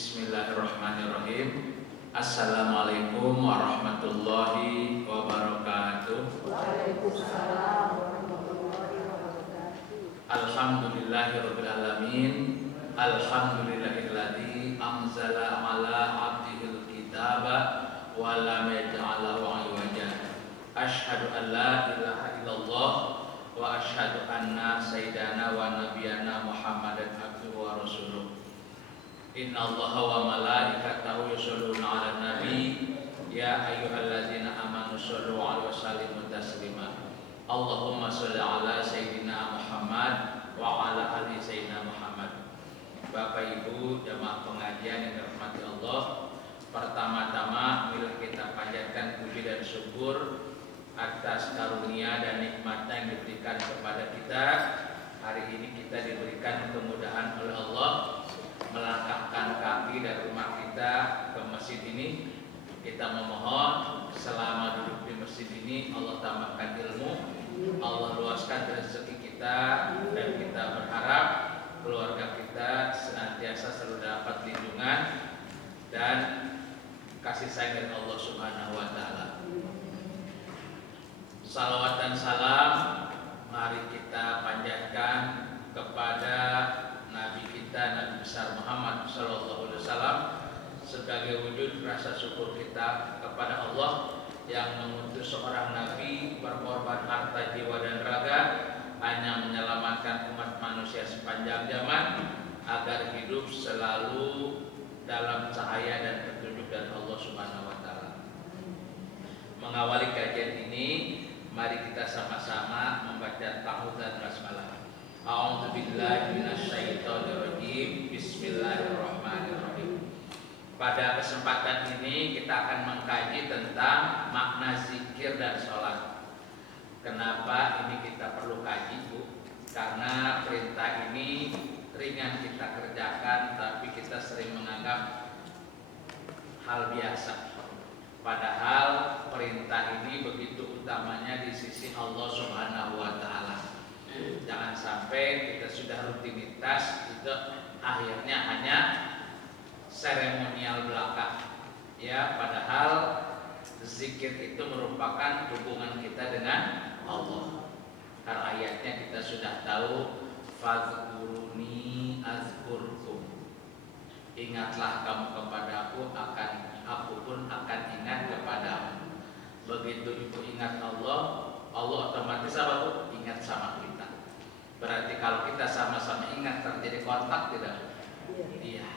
Bismillahirrahmanirrahim. Assalamualaikum warahmatullahi wabarakatuh. Waalaikumsalam warahmatullahi wabarakatuh. Alhamdulillahirabbil alamin. Alhamdulillahilladzi anzala ala 'abdihil kitaba wa lam yaj'al lahu 'iwaja. Asyhadu an la ilaha illallah wa asyhadu anna sayyidana wa nabiyyana Muhammadan abduhu wa rasuluh. Innallaha wa malaikatahu yusholluna 'alan nabi ya ayyuhalladzina amanu shollu 'alaihi wa sallimu taslima. Allahumma sholli 'ala sayyidina Muhammad wa 'ala ali sayyidina Muhammad. Bapak Ibu jamaah pengajian yang dirahmati Allah, pertama-tama marilah kita panjatkan puji dan syukur atas karunia dan nikmat yang diberikan kepada kita. Hari ini kita diberikan kemudahan oleh Allah melangkahkan kaki dari rumah kita ke masjid ini. Kita memohon selama duduk di masjid ini Allah tambahkan ilmu, Allah luaskan rezeki kita, dan kita berharap keluarga kita senantiasa selalu dapat lindungan dan kasih sayang dari Allah Subhanahu wa taala. Salawat dan salam mari kita panjatkan kepada Nabi kita, Nabi besar Muhammad sallallahu alaihi wasallam, sebagai wujud rasa syukur kita kepada Allah yang mengutus seorang nabi berkorban harta, jiwa dan raga hanya menyelamatkan umat manusia sepanjang zaman agar hidup selalu dalam cahaya dan petunjuk dari Allah Subhanahu wa taala. Mengawali kajian ini, mari kita sama-sama membaca ta'awudz dan basmalah. A'udzu billahi minasyaitonir rajim. Bismillahirrahmanirrahim. Pada kesempatan ini kita akan mengkaji tentang makna zikir dan sholat. Kenapa ini kita perlu kaji, Bu? Karena perintah ini ringan kita kerjakan, tapi kita sering menganggap hal biasa. Padahal perintah ini begitu utamanya di sisi Allah Subhanahu wa taala. Jangan sampai kita sudah rutinitas itu akhirnya hanya seremonial belaka. Ya, padahal zikir itu merupakan hubungan kita dengan Allah. Karena ayatnya kita sudah tahu, fadzkuruni azkurkum. Ingatlah kamu kepadaku, aku pun akan ingat kepadamu. Begitu ibu ingat Allah, Allah otomatis apa, Bu? Ingat sama kita. Berarti kalau kita sama-sama ingat terjadi kontak tidak? Iya.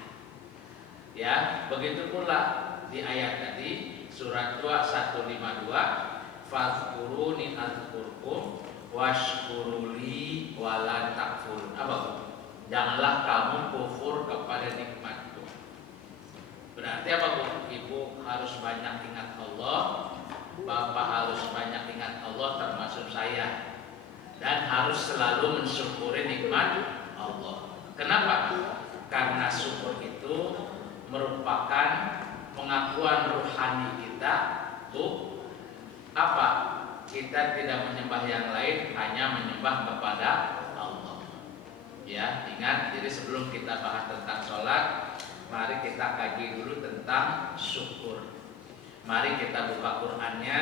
Ya, begitu pula di ayat tadi surat 2152, fadzkuruni azkurkum washkuruli wala takfurun. Apa, Bu? Janganlah kamu kufur kepada nikmatku. Berarti apa, Bu? Ibu harus banyak ingat Allah, Bapak harus banyak ingat Allah, termasuk saya, dan harus selalu mensyukuri nikmat Allah. Kenapa? Karena syukur itu merupakan pengakuan ruhani kita, Bu. Apa? Kita tidak menyembah yang lain, hanya menyembah kepada Allah. Ya, ingat. Jadi sebelum kita bahas tentang sholat, mari kita kaji dulu tentang syukur. Mari kita buka Qur'annya,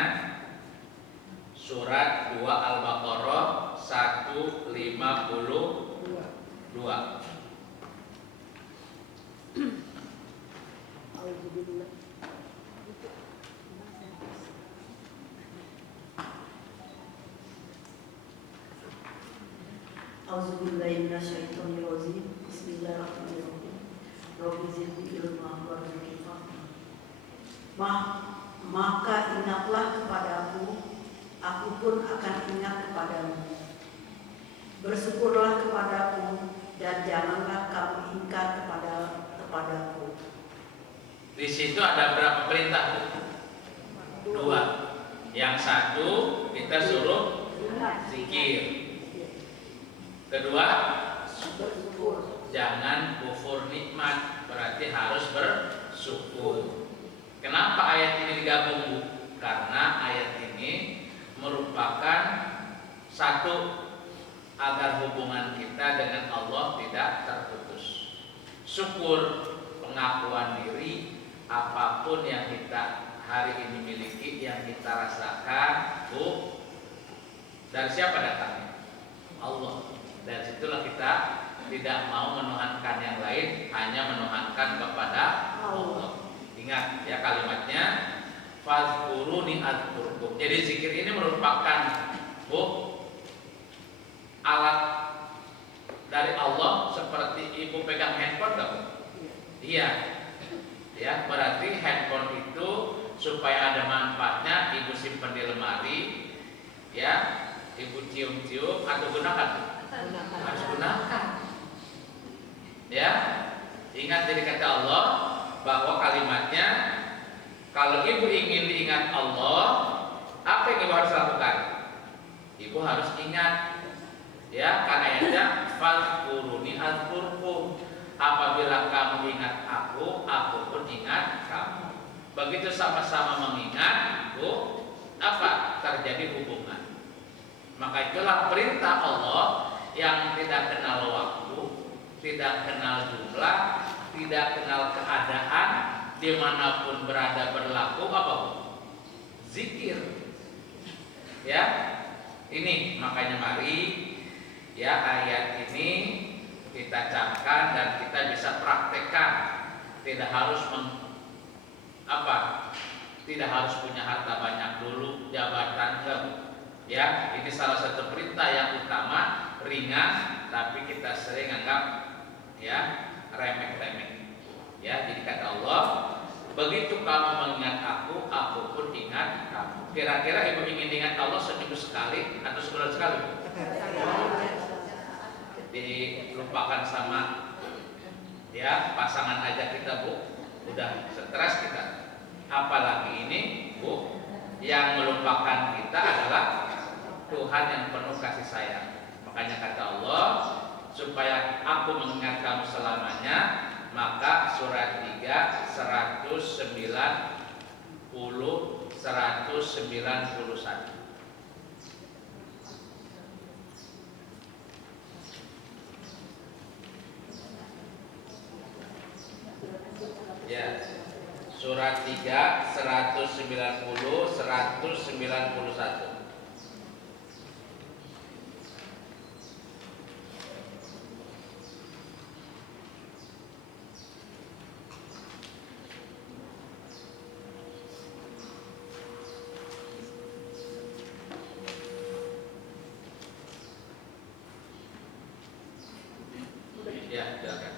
surat 2 Al-Baqarah 152. Auzubillahi minasyaitonir rajim. Bismillahirrahmanirrahim. Rabbi zidni ilma warzuqni fahma. Maka ingatlah kepadaku, aku pun akan ingat kepadamu. Bersyukurlah kepadaku, dan janganlah kamu ingkar kepadaku. Di situ ada berapa perintah? 2. Yang satu kita suruh zikir. Kedua, Bersyukur. jangan kufur nikmat, berarti harus bersyukur. Kenapa ayat ini digabung, Bu? Karena ayat ini merupakan satu, agar hubungan kita dengan Allah tidak terputus. Syukur pengakuan diri, apapun yang kita hari ini miliki, yang kita rasakan, dari siapa datangnya? Allah. Dan situlah kita tidak mau menuhankan yang lain, hanya menuhankan kepada Allah. Ingat ya kalimatnya, fazkuruni adzkurkum. Jadi zikir ini merupakan alat dari Allah, seperti ibu pegang handphone enggak, Bu? Iya. Ya, berarti handphone itu supaya ada manfaatnya ibu simpan di lemari, ya, ibu cium-cium atau gunakan. Harus gunakan. Ya, ingat jadi kata Allah bahwa kalimatnya, kalau ibu ingin diingat Allah, apa yang ibu harus lakukan? Ibu harus ingat. Ya, karena ayatnya fazkuruni adzkurkum. Apabila kamu ingat aku pun ingat kamu. Begitu sama-sama mengingat, apa? Terjadi hubungan. Maka itulah perintah Allah yang tidak kenal waktu, tidak kenal jumlah, tidak kenal keadaan, dimanapun berada berlaku apa? Zikir. Ya, ini makanya mari ya ayat ini kita camkan dan kita bisa praktekkan. Tidak harus tidak harus punya harta banyak dulu, jabatan ya, ini salah satu perintah yang utama, ringan, tapi kita sering anggap ya remeh-remeh. Ya, jadi kata Allah, begitu kamu mengingat aku pun ingat kamu. Kira-kira ibu ingin ingat Allah seminggu sekali atau sebulan sekali? Dilupakan sama ya pasangan aja kita, Bu, udah stres kita, apalagi ini, Bu, yang melupakan kita adalah Tuhan yang penuh kasih sayang. Makanya kata Allah, supaya aku mengingat kamu selamanya, maka surat 3 191. Ya, surat 3 191. Ya, silakan.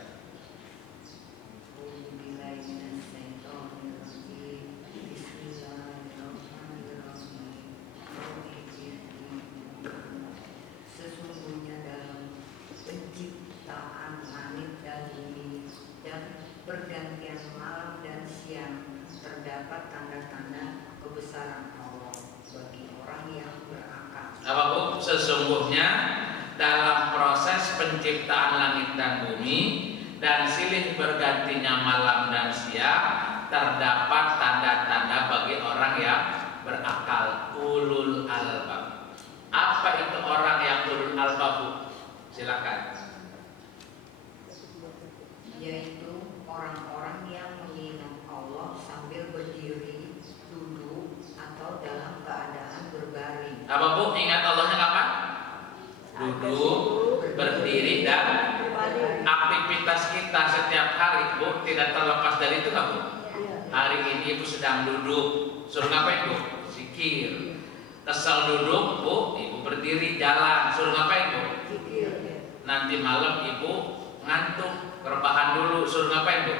Sesungguhnya dalam penciptaan langit dan bumi dan pergantian malam dan siang terdapat tanda-tanda kebesaran Allah bagi orang yang berakal. Apa, Bu? Sesungguhnya dalam proses penciptaan langit dan bumi dan silih bergantinya malam dan siang terdapat tanda-tanda bagi orang yang berakal, ulul albab. Apa itu orang yang ulul albab, Bu? Silakan. Yaitu orang-orang yang mengingat Allah sambil berdiri, duduk, atau dalam keadaan berbaring. Apa, Bu? Ingat Allahnya kapan? Duduk, berdiri, dan aktivitas kita setiap hari, Bu, tidak terlepas dari itu, nggak, Bu? Hari ini Ibu sedang duduk, suruh ngapain, Bu? Zikir. Kesal duduk, Bu, Ibu berdiri, jalan, suruh ngapain, Bu? Nanti malam Ibu ngantuk, rebahan dulu, suruh ngapain, Bu?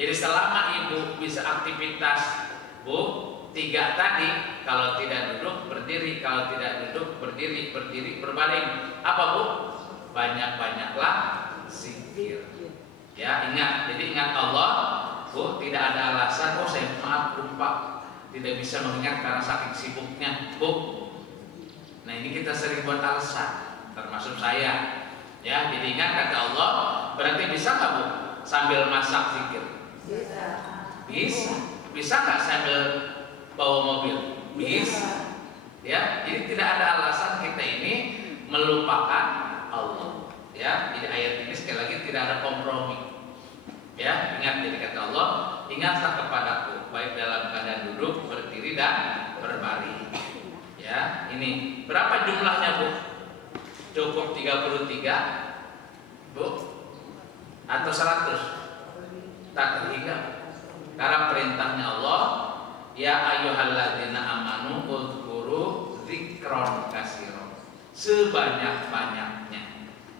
Jadi selama Ibu bisa aktivitas, Bu, 3 tadi, kalau tidak duduk berdiri, kalau tidak duduk berdiri, berbaring. Apa, Bu? Banyak-banyaklah zikir. Ya, ingat. Jadi ingat Allah, Bu, tidak ada alasan, oh saya maaf lupa, tidak bisa mengingat karena saking sibuknya, Bu. Nah, ini kita sering buat alasan, termasuk saya. Ya, jadi ingat kata Allah, berarti bisa nggak, Bu, sambil masak zikir? Bisa. Bisa nggak sambil bawa mobil? Bisa. Ya, jadi tidak ada alasan kita ini melupakan Allah. Ya, jadi ayat ini sekali lagi tidak ada kompromi. Ya, ingat ingatlah kepadaku baik dalam keadaan duduk, berdiri dan berbaring. Ya, ini berapa jumlahnya, Bu? Cukup 33, Bu? Atau 100? Tak terhingga. Karena perintahnya Allah, ya ayyuhalladzina amanu uzkuru dzikron katsiron. Sebanyak-banyaknya.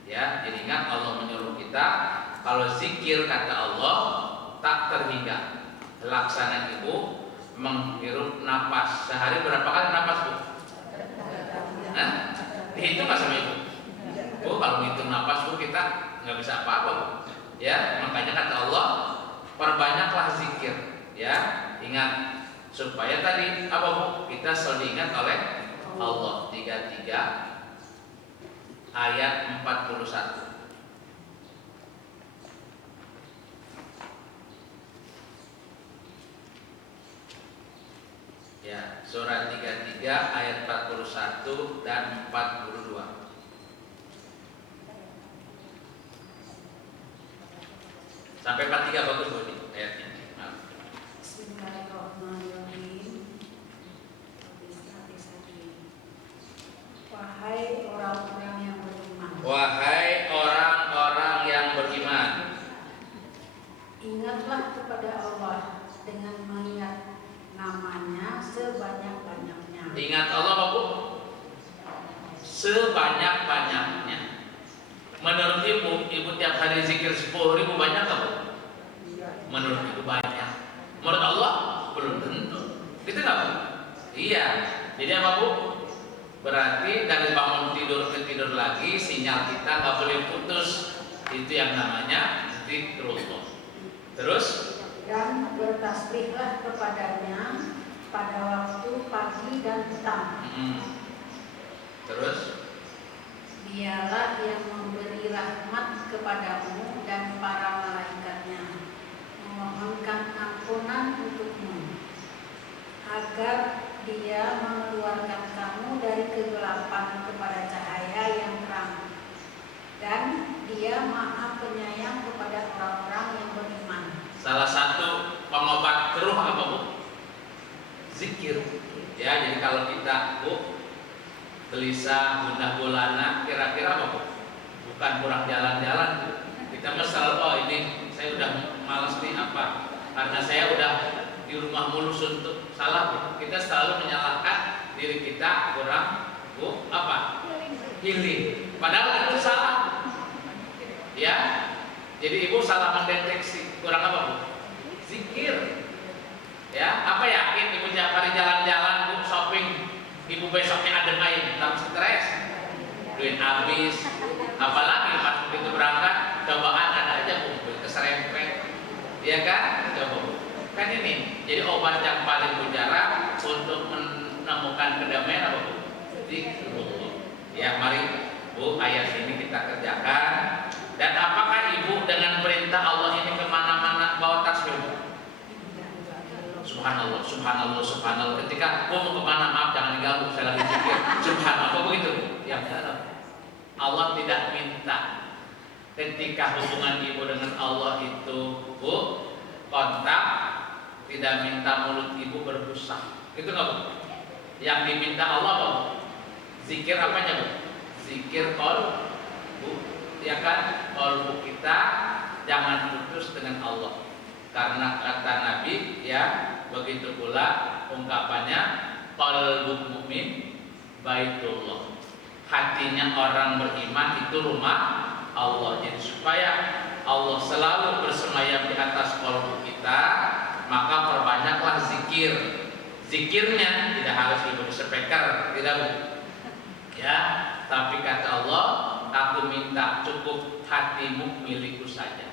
Ya, jadi ingat Allah menyuruh kita kalau zikir kata Allah tak terhingga. Laksana ibu menghirup napas. Sehari berapa kali napas, Bu? Nah, dihitung nggak sama ibu? Bu, kalau ngitung napas, Bu, kita nggak bisa apa-apa, Bu. Ya, makanya kata Allah, perbanyaklah zikir. Ya, ingat supaya tadi apa, Bu? Kita selalu diingat oleh Allah. 33 ayat 41. Ya, surah 33 ayat 41 dan 42. Sampai 43 bagus, Bu, ini ayatnya. Bismillahirrahmanirrahim. Wahai orang-orang yang beriman. Wahai orang-orang yang beriman, Ingatlah kepada Allah dengan mengingat namanya sebanyak-banyaknya. ingat Allah, Bu, sebanyak-banyaknya. Menurut ibu tiap hari zikir 10.000 banyak nggak, Bu? Menurut ibu banyak. Menurut Allah belum tentu. Gitu nggak, Bu? Iya. Jadi apa, Bu? Berarti dari bangun tidur ke tidur lagi sinyal kita nggak boleh putus. Itu yang namanya zikrullah. Terus Dan bertasbihlah kepadanya pada waktu pagi dan petang. Terus Dialah yang memberi rahmat kepadamu dan para malaikatnya, memohonkan ampunan untukmu, agar Dia mengeluarkan kamu dari kegelapan kepada cahaya yang terang. Dan Dia Maha Penyayang kepada orang-orang yang beriman. salah satu pengobat keruh apa, Bu? Zikir. Ya, jadi kalau kita, Bu, gelisah, gundah gulana, kira-kira apa, Bu? Bukan kurang jalan-jalan, Bu. Kita mesal, oh ini saya udah malas nih apa? Karena saya udah di rumah mulu suntuk. Salah, Bu. Kita selalu menyalahkan diri kita kurang, Bu, apa? Healing. Padahal itu salah. Ya. Jadi ibu salah mendeteksi kurang apa, Bu? Zikir. Ya, apa yakin ibu tiap hari jalan-jalan, Bu, shopping, ibu besoknya adem aja, tak stres, duit habis, apalagi pas begitu berangkat, cobaan ada aja, Bu, keserempet, ya kan? Coba, Bu. Kan ini, jadi obat yang paling mujarab untuk menemukan kedamaian apa, Bu? Zikrullah. Ya, mari, Bu, ayat ini kita kerjakan. Dan apakah ibu dengan perintah Allah ini kemana-mana bawa tasbih? Subhanallah, subhanallah, subhanallah. Ketika mau kemana, maaf jangan diganggu, saya lagi zikir. Subhanallah, apa begitu? Ya, Allah tidak minta ketika hubungan ibu dengan Allah itu, Bu, kontak, tidak minta mulut ibu berbusa. Itu nggak, Bu? Yang diminta Allah, Bu, zikir apanya, Bu? Zikir qol, Bu, ya kan? Qalbu kita jangan putus dengan Allah. Karena kata Nabi, ya, begitu pula ungkapannya qalbul mukmin baitullah. Hatinya orang beriman itu rumah Allah. Jadi supaya Allah selalu bersemayam di atas qalbu kita, maka perbanyaklah zikir. Zikirnya tidak harus ibu speaker, tidak, Bu. Ya, tapi kata Allah, aku minta cukup hatimu milikku saja.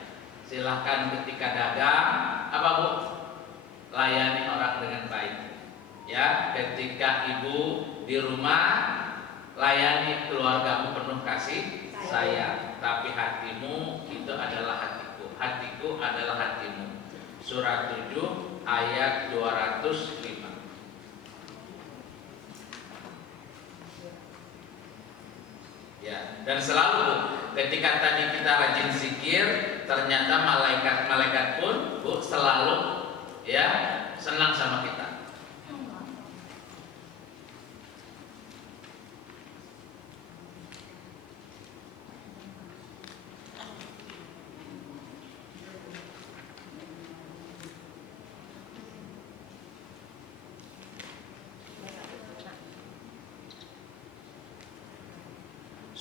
Silahkan ketika dagang, apa, Bu? Layani orang dengan baik. Ya, ketika ibu di rumah, layani keluargamu penuh kasih sayang. Tapi hatimu itu adalah hatiku. Hatiku adalah hatimu. Surah 7 ayat 205. Ya, dan selalu ketika tadi kita rajin zikir, ternyata malaikat-malaikat pun, Bu, selalu ya senang sama kita.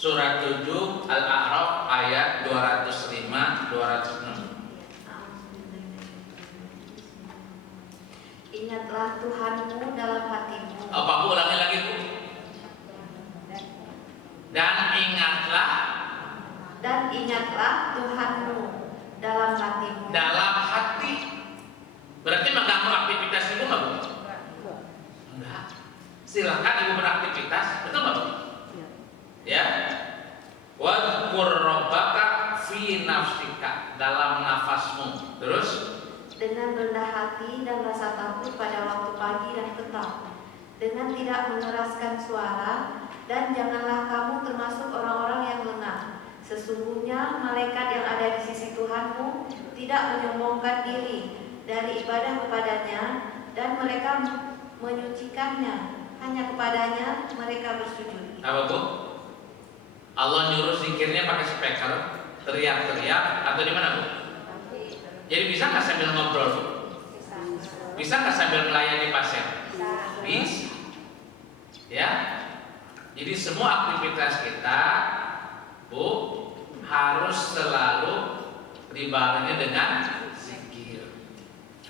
Surat 7 Al-A'raf ayat 205-206. Ingatlah Tuhanmu dalam hatimu. Apa Bu? Ulangi lagi Bu. Dan ingatlah Tuhanmu dalam hatimu. Dalam hati. Berarti mengganggu aktivitas Ibu nggak Bu? Enggak. Silakan Ibu beraktivitas, betul nggak Bu? Ya. Wadhkur rabbaka fi nafsika, dalam nafasmu. Terus dengan rendah hati dan rasa takut pada waktu pagi dan petang, dengan tidak mengeraskan suara, dan janganlah kamu termasuk orang-orang yang lengah. Sesungguhnya malaikat yang ada di sisi Tuhanmu tidak menyombongkan diri dari ibadah kepadanya, dan mereka menyucikannya. Hanya kepadanya mereka bersujud. apa Bu? Allah nyuruh zikirnya pakai speaker, teriak-teriak, atau di mana Bu? Jadi bisa nggak sambil ngobrol Bu? Bisa nggak sambil melayani pasien? Bisa. Ya. Jadi semua aktivitas kita Bu harus selalu dibarengi dengan zikir.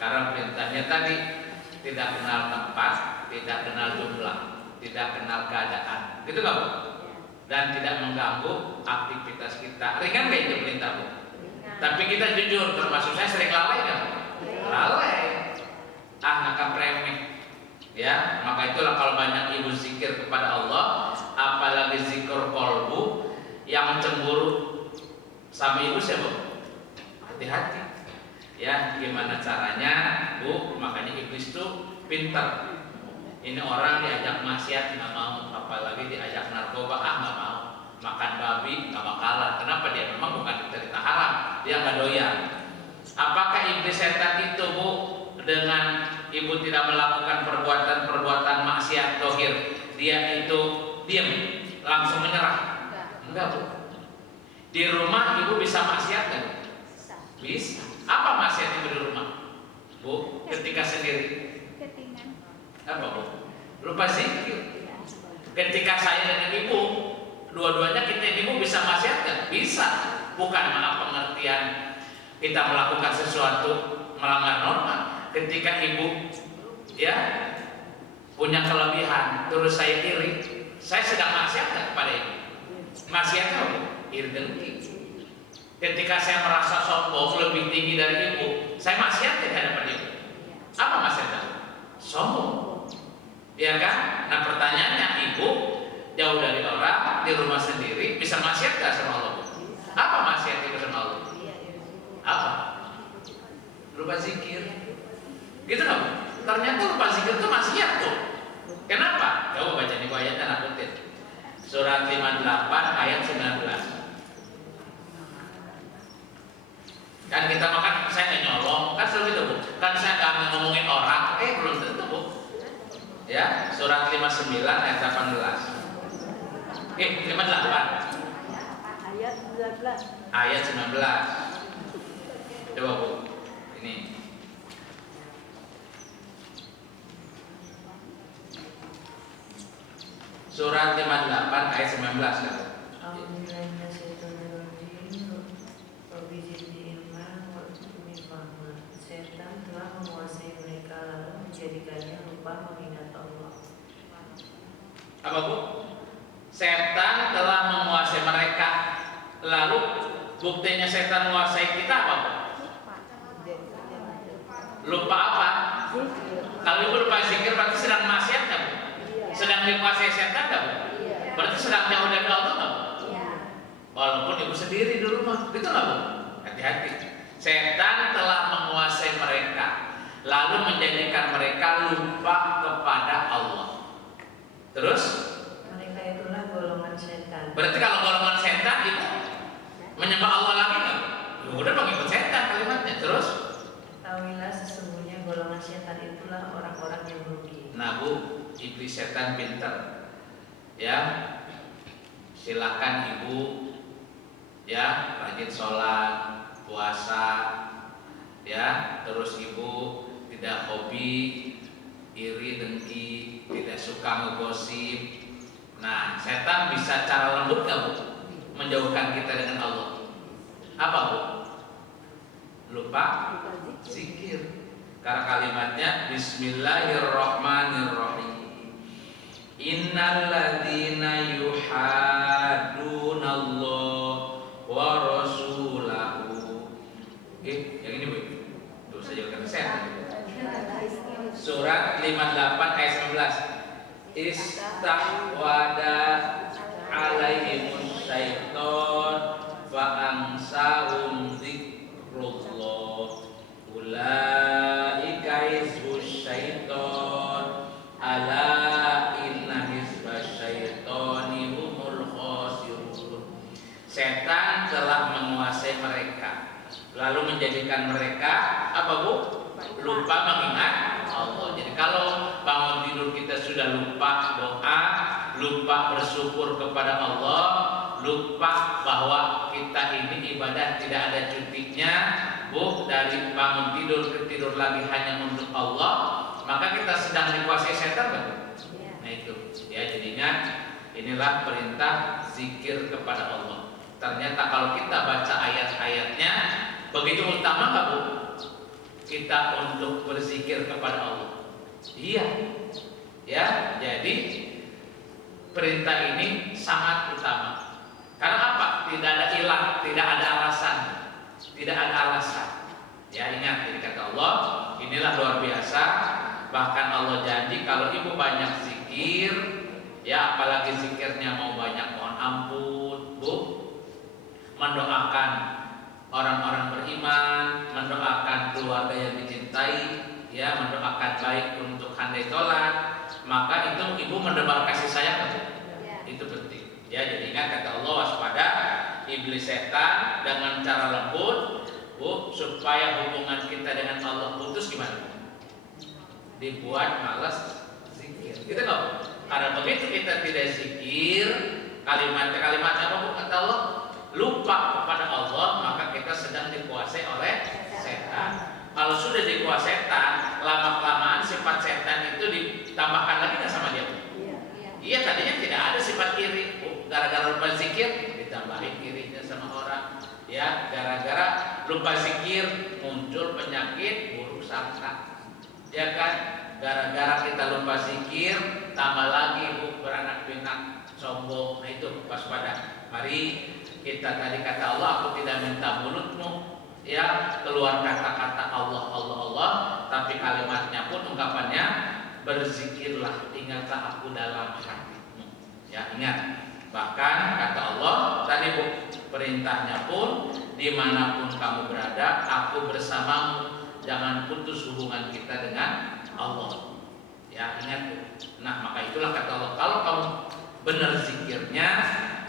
Karena perintahnya tadi tidak kenal tempat, tidak kenal jumlah, tidak kenal keadaan. Gitu nggak Bu? Dan tidak mengganggu aktivitas kita. Ringan gak itu perintah Bu? Tapi kita jujur, termasuk saya sering lalai kan? Lalai. Ngakak remeh. Ya, maka itulah kalau banyak ibu zikir kepada Allah, apalagi zikir kolbu, yang cemburu sama ibu siapa? Hati-hati. Ya, gimana caranya Bu? Makanya iblis itu pintar. Ini orang diajak maksiat nggak mau, apalagi diajak narkoba nggak mau, makan babi nggak bakalan. Kenapa? Dia memang bukan cerita haram, dia nggak doyan. Apakah iblis setan itu Bu dengan ibu tidak melakukan perbuatan maksiat dohir, dia itu diam langsung menyerah? Enggak Bu. Di rumah ibu bisa maksiat kan? Bisa. Apa maksiat ibu di rumah Bu? Ketika sendiri apa Bu? Lupa zikir. Ketika saya dengan ibu, dua-duanya kita dan ibu bisa maksiat kan? Bisa. Bukan maaf pengertian kita melakukan sesuatu melanggar norma. Ketika ibu ya punya kelebihan, terus saya iri, saya sedang maksiat kan kepada ibu? Maksiatnya apa? Iri dengki. Ketika saya merasa sombong lebih tinggi dari ibu, saya maksiat di hadapan ibu. Apa maksiatnya? Sombong. Ya kan? Nah pertanyaannya, ibu jauh dari orang, di rumah sendiri, bisa maksiat gak sama Allah? Apa maksiat itu sama Allah? Apa? Lupa zikir. Gitu gak Bu? Ternyata lupa zikir itu maksiat tuh. Kenapa? Coba baca nih ayatnya, nakutin. Surat 58 ayat 19. Kan kita makan, saya nggak nyolong, kan selalu itu Bu. Kan saya nggak ngomongin orang, belum tentu Bu. Ya, surat 59 ayat 18. 58. Ayat 19. Ayat 19. Coba Bu. Ini. Surat 58 ayat 19 kan. Setan telah menguasai mereka lalu menjadikannya lupa mengingat Allah. Apa Bu? Setan telah menguasai mereka. Lalu buktinya setan menguasai kita apa Bu? Lupa apa? Kalau ibu lupa zikir berarti sedang maksiat kan Bu? Sedang dikuasai setan kan Bu? Berarti sedang jauh dari Allah kan Bu? Walaupun ibu sendiri di rumah, gitu nggak Bu? Hati-hati. Setan telah menguasai mereka, lalu menjadikan mereka lupa kepada Allah. Terus? Mereka itulah golongan setan. Berarti kalau golongan setan itu menyembah Allah lagi nggak? Ya udah pengikut setan kalimatnya. Terus? Ketahuilah sesungguhnya golongan itulah orang-orang yang merugi. Nah Bu, iblis setan pinter. Ya, silakan Ibu ya rajin sholat, puasa, ya, terus Ibu tidak hobi iri dengki, tidak suka ngegosip. Nah, setan bisa cara lembut nggak Bu menjauhkan kita dengan Allah? Apa Bu? Lupa zikir. Karena kalimatnya Bismillahirrahmanirrahim. Innal ladzina yuhaddunallah wa rasulahu. Yang ini Bu. Tuh saya kata setan. Surat 58 ayat 19. Istahwada alaihimus syaiton fa ansahum dzikrullah. Ulaika hizbus syaiton ala inna hizbas syaitoni humul khasirun. Setan telah menguasai mereka, lalu menjadikan mereka apa Bu? Lupa mengingat Allah. Jadi kalau bangun tidur kita sudah lupa doa, lupa bersyukur kepada Allah, lupa bahwa kita ini ibadah tidak ada cutinya, Bu, dari bangun tidur ke tidur lagi hanya untuk Allah, maka kita sedang dikuasai setan kan? Nah itu, ya jadinya inilah perintah zikir kepada Allah. Ternyata kalau kita baca ayat-ayatnya begitu utama nggak Bu? Kita untuk berzikir kepada Allah. Iya, ya. Jadi perintah ini sangat utama. Karena apa? Tidak ada ilah, tidak ada alasan, tidak ada alasan. Ya ingat, jadi kata Allah, inilah luar biasa. Bahkan Allah janji kalau Ibu banyak zikir, ya apalagi zikirnya mau banyak mohon ampun, Bu, mendoakan orang-orang beriman, mendoakan keluarga yang dicintai, ya mendoakan baik untuk handai tolat, maka itu Ibu mendebar kasih sayang, itu penting. Ya jadi ingat kata Allah, waspada iblis setan dengan cara lembut, Bu, supaya hubungan kita dengan Allah putus gimana? Dibuat malas zikir. Gitu nggak? Karena begitu kita tidak zikir, kalimat-kalimat apa Bu kata Allah? Lupa kepada Allah, maka kita sedang dikuasai oleh setan. Kalau sudah dikuasai setan, lama-kelamaan sifat setan itu ditambahkan lagi nggak sama dia? Iya, tadinya tidak ada sifat iri. Gara-gara lupa zikir, ditambahin irinya sama orang. Ya, gara-gara lupa zikir muncul penyakit buruk sangka. Ya kan? Gara-gara kita lupa zikir, tambah lagi Bu beranak pinak sombong. Nah itu waspada. Mari kita tadi kata Allah, aku tidak minta mulutmu ya keluar kata-kata Allah Allah Allah, tapi kalimatnya pun ungkapannya berzikirlah, ingatlah aku dalam hatimu. Ya ingat, bahkan kata Allah tadi Bu, perintahnya pun dimanapun kamu berada, aku bersamamu, jangan putus hubungan kita dengan Allah. Ya ingat Bu. Nah maka itulah kata Allah, kalau kamu benar zikirnya,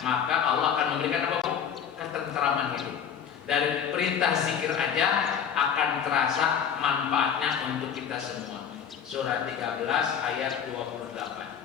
maka Allah akan memberikan apa Bu? Ketentraman hidup. Dari perintah zikir aja akan terasa manfaatnya untuk kita semua. Surat 13 ayat 28.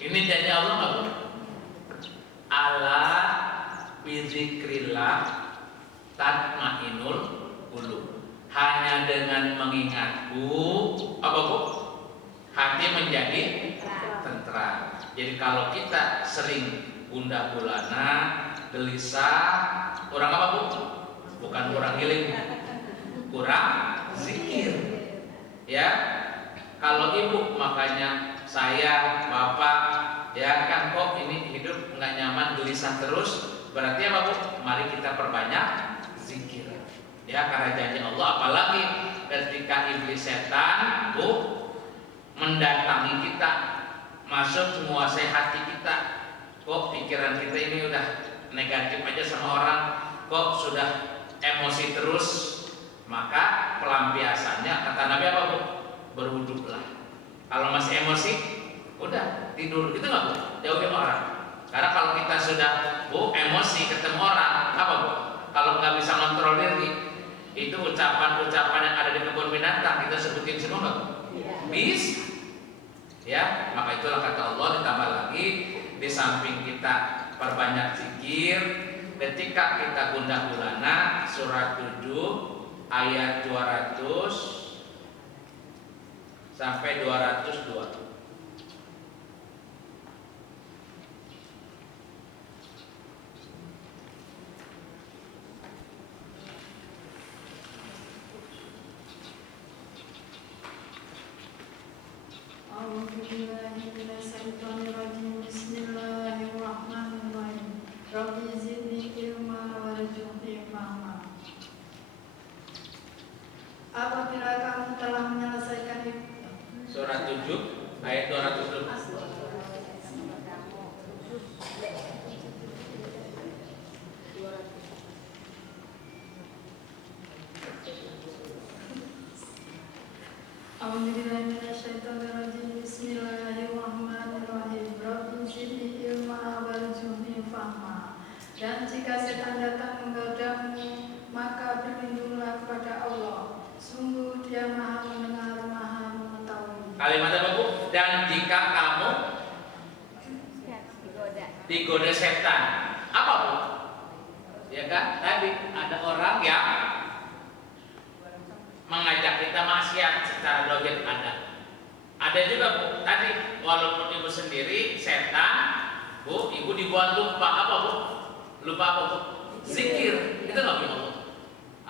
Ini janji Allah nggak Bu? Ala bizikrillah tatmainul qulub. Hanya dengan mengingatku apa Bu? Hati menjadi tentram. Jadi kalau kita sering gundah gulana, gelisah, kurang apa Bu? Bukan kurang healing, kurang zikir. Ya, kalau Ibu makanya saya, Bapak, ya kan kok ini hidup nggak nyaman, gelisah terus, berarti apa Bu? Mari kita perbanyak zikir. Ya karena janji Allah, apalagi ketika iblis setan Bu mendatangi kita, masuk menguasai hati kita. Kok pikiran kita ini udah negatif aja sama orang, kok sudah emosi terus, maka pelampiasannya kata Nabi apa Bu? Berwuduklah. Kalau masih emosi, udah tidur, gitu nggak Bu? Jauhin orang. Karena kalau kita sudah Bu emosi ketemu orang, apa Bu? Kalau nggak bisa kontrol diri, itu ucapan-ucapan yang ada di kebun binatang kita sebutin semua nggak Bu? Bisa. Ya, maka itulah kata Allah, ditambah lagi di samping kita perbanyak zikir, ketika kita gundah gulana surat 7 ayat 200 sampai 202. Bismillahirrahmanirrahim. Rabbi zidni ilma warzuqni fahma. Apabila kamu telah menyelesaikan Surat 7 ayat 202. A'udzubillahiminasyaitonirrajim. Bismillahirrahmanirrahim. Rabbi zidni ilma warzuqni fahma. Dan jika setan datang menggodamu, maka berlindunglah kepada Allah. Sungguh Dia Maha Mendengar, Maha Mengetahui. Kalimat apa Bu? Dan jika kamu digoda setan, apa Bu? Ya kan? Tadi ada orang yang mengajak kita maksiat secara logik ada. Ada juga Bu, tadi walaupun ibu sendiri setan, Bu, ibu dibuat lupa apa Bu? Lupa apa Bu? Zikir. Itu nggak boleh Allah.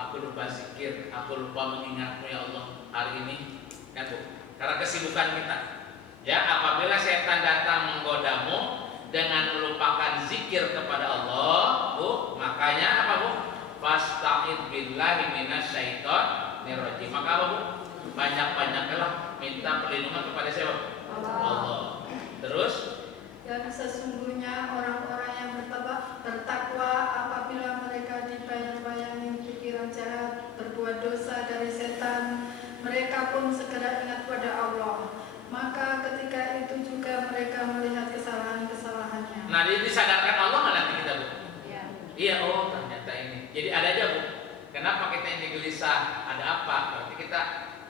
Aku lupa zikir, aku lupa mengingatmu ya Allah hari ini, kan Bu? Karena kesibukan kita. Ya, apabila setan datang menggodamu dengan melupakan zikir kepada Allah, Bu, makanya apa Bu? Fasta'id billahi minasyaitonirrajim. Maka apa Bu? Banyak-banyaklah minta perlindungan kepada siapa? Allah. Terus Dan sesungguhnya orang-orang yang bertakwa apabila mereka dibayang-bayangi pikiran jahat, berbuat dosa dari setan, mereka pun segera ingat pada Allah. Maka ketika itu juga mereka melihat kesalahan-kesalahannya. nah disadarkan Allah nggak nanti kita Bu? Ya. Iya, oh ternyata ini. Jadi ada aja Bu. Kenapa kita ini gelisah? Ada apa? Berarti kita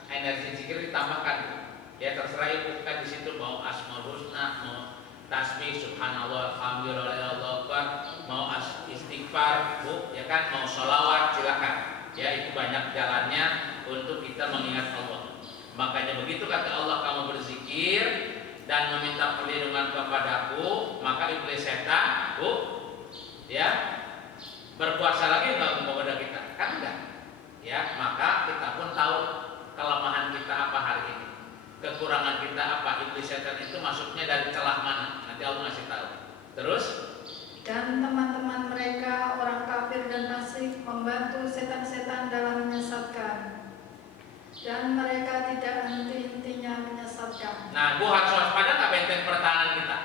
energi zikir ditambahkan. Ya terserah Ibu kan di situ mau asmaul husna, mau tasbih subhanallah, alhamdulillah, mau istighfar Bu, ya kan, mau sholawat silakan. Ya itu banyak jalannya untuk kita mengingat Allah. Makanya begitu kata Allah, kamu berzikir dan meminta perlindungan kepadaku, maka iblis setan Bu, ya berkuasa lagi nggak menggoda kita? Kan enggak. Ya, maka kita pun tahu kelemahan kita apa hari ini, kekurangan kita apa. Iblis setan itu masuknya dari celah mana? Nanti Allah ngasih tahu. Terus Dan teman-teman mereka orang kafir dan fasik membantu setan-setan dalam menyesatkan. Dan mereka tidak henti-hentinya menyesatkan. nah Bu harus waspada nggak benteng pertahanan kita.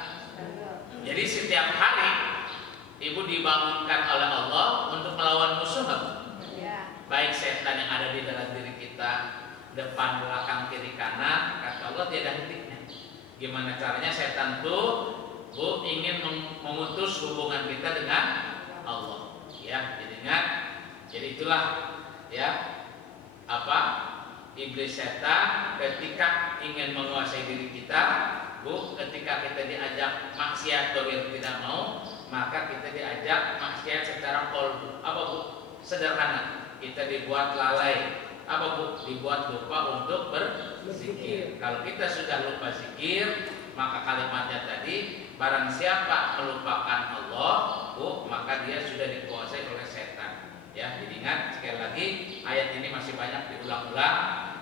Jadi setiap hari Ibu dibangunkan oleh Allah untuk melawan musuh nggak Bu? Baik setan yang ada di dalam diri kita, depan, belakang, kiri, kanan, kata Allah tiada hentinya. Gimana caranya setan tuh Bu ingin memutus hubungan kita dengan Allah. Ya, jadi ingat. Jadi itulah ya apa iblis setan ketika ingin menguasai diri kita, Bu, ketika kita diajak maksiat dohir tidak mau, maka kita diajak maksiat secara kolbu. Apa Bu? Sederhana. Kita dibuat lalai. Apa Bu? Dibuat lupa untuk berzikir. Kalau kita sudah lupa zikir, maka kalimatnya tadi, barang siapa melupakan Allah, Bu, maka dia sudah dikuasai oleh setan. Ya, jadi ingat sekali lagi ayat ini masih banyak diulang-ulang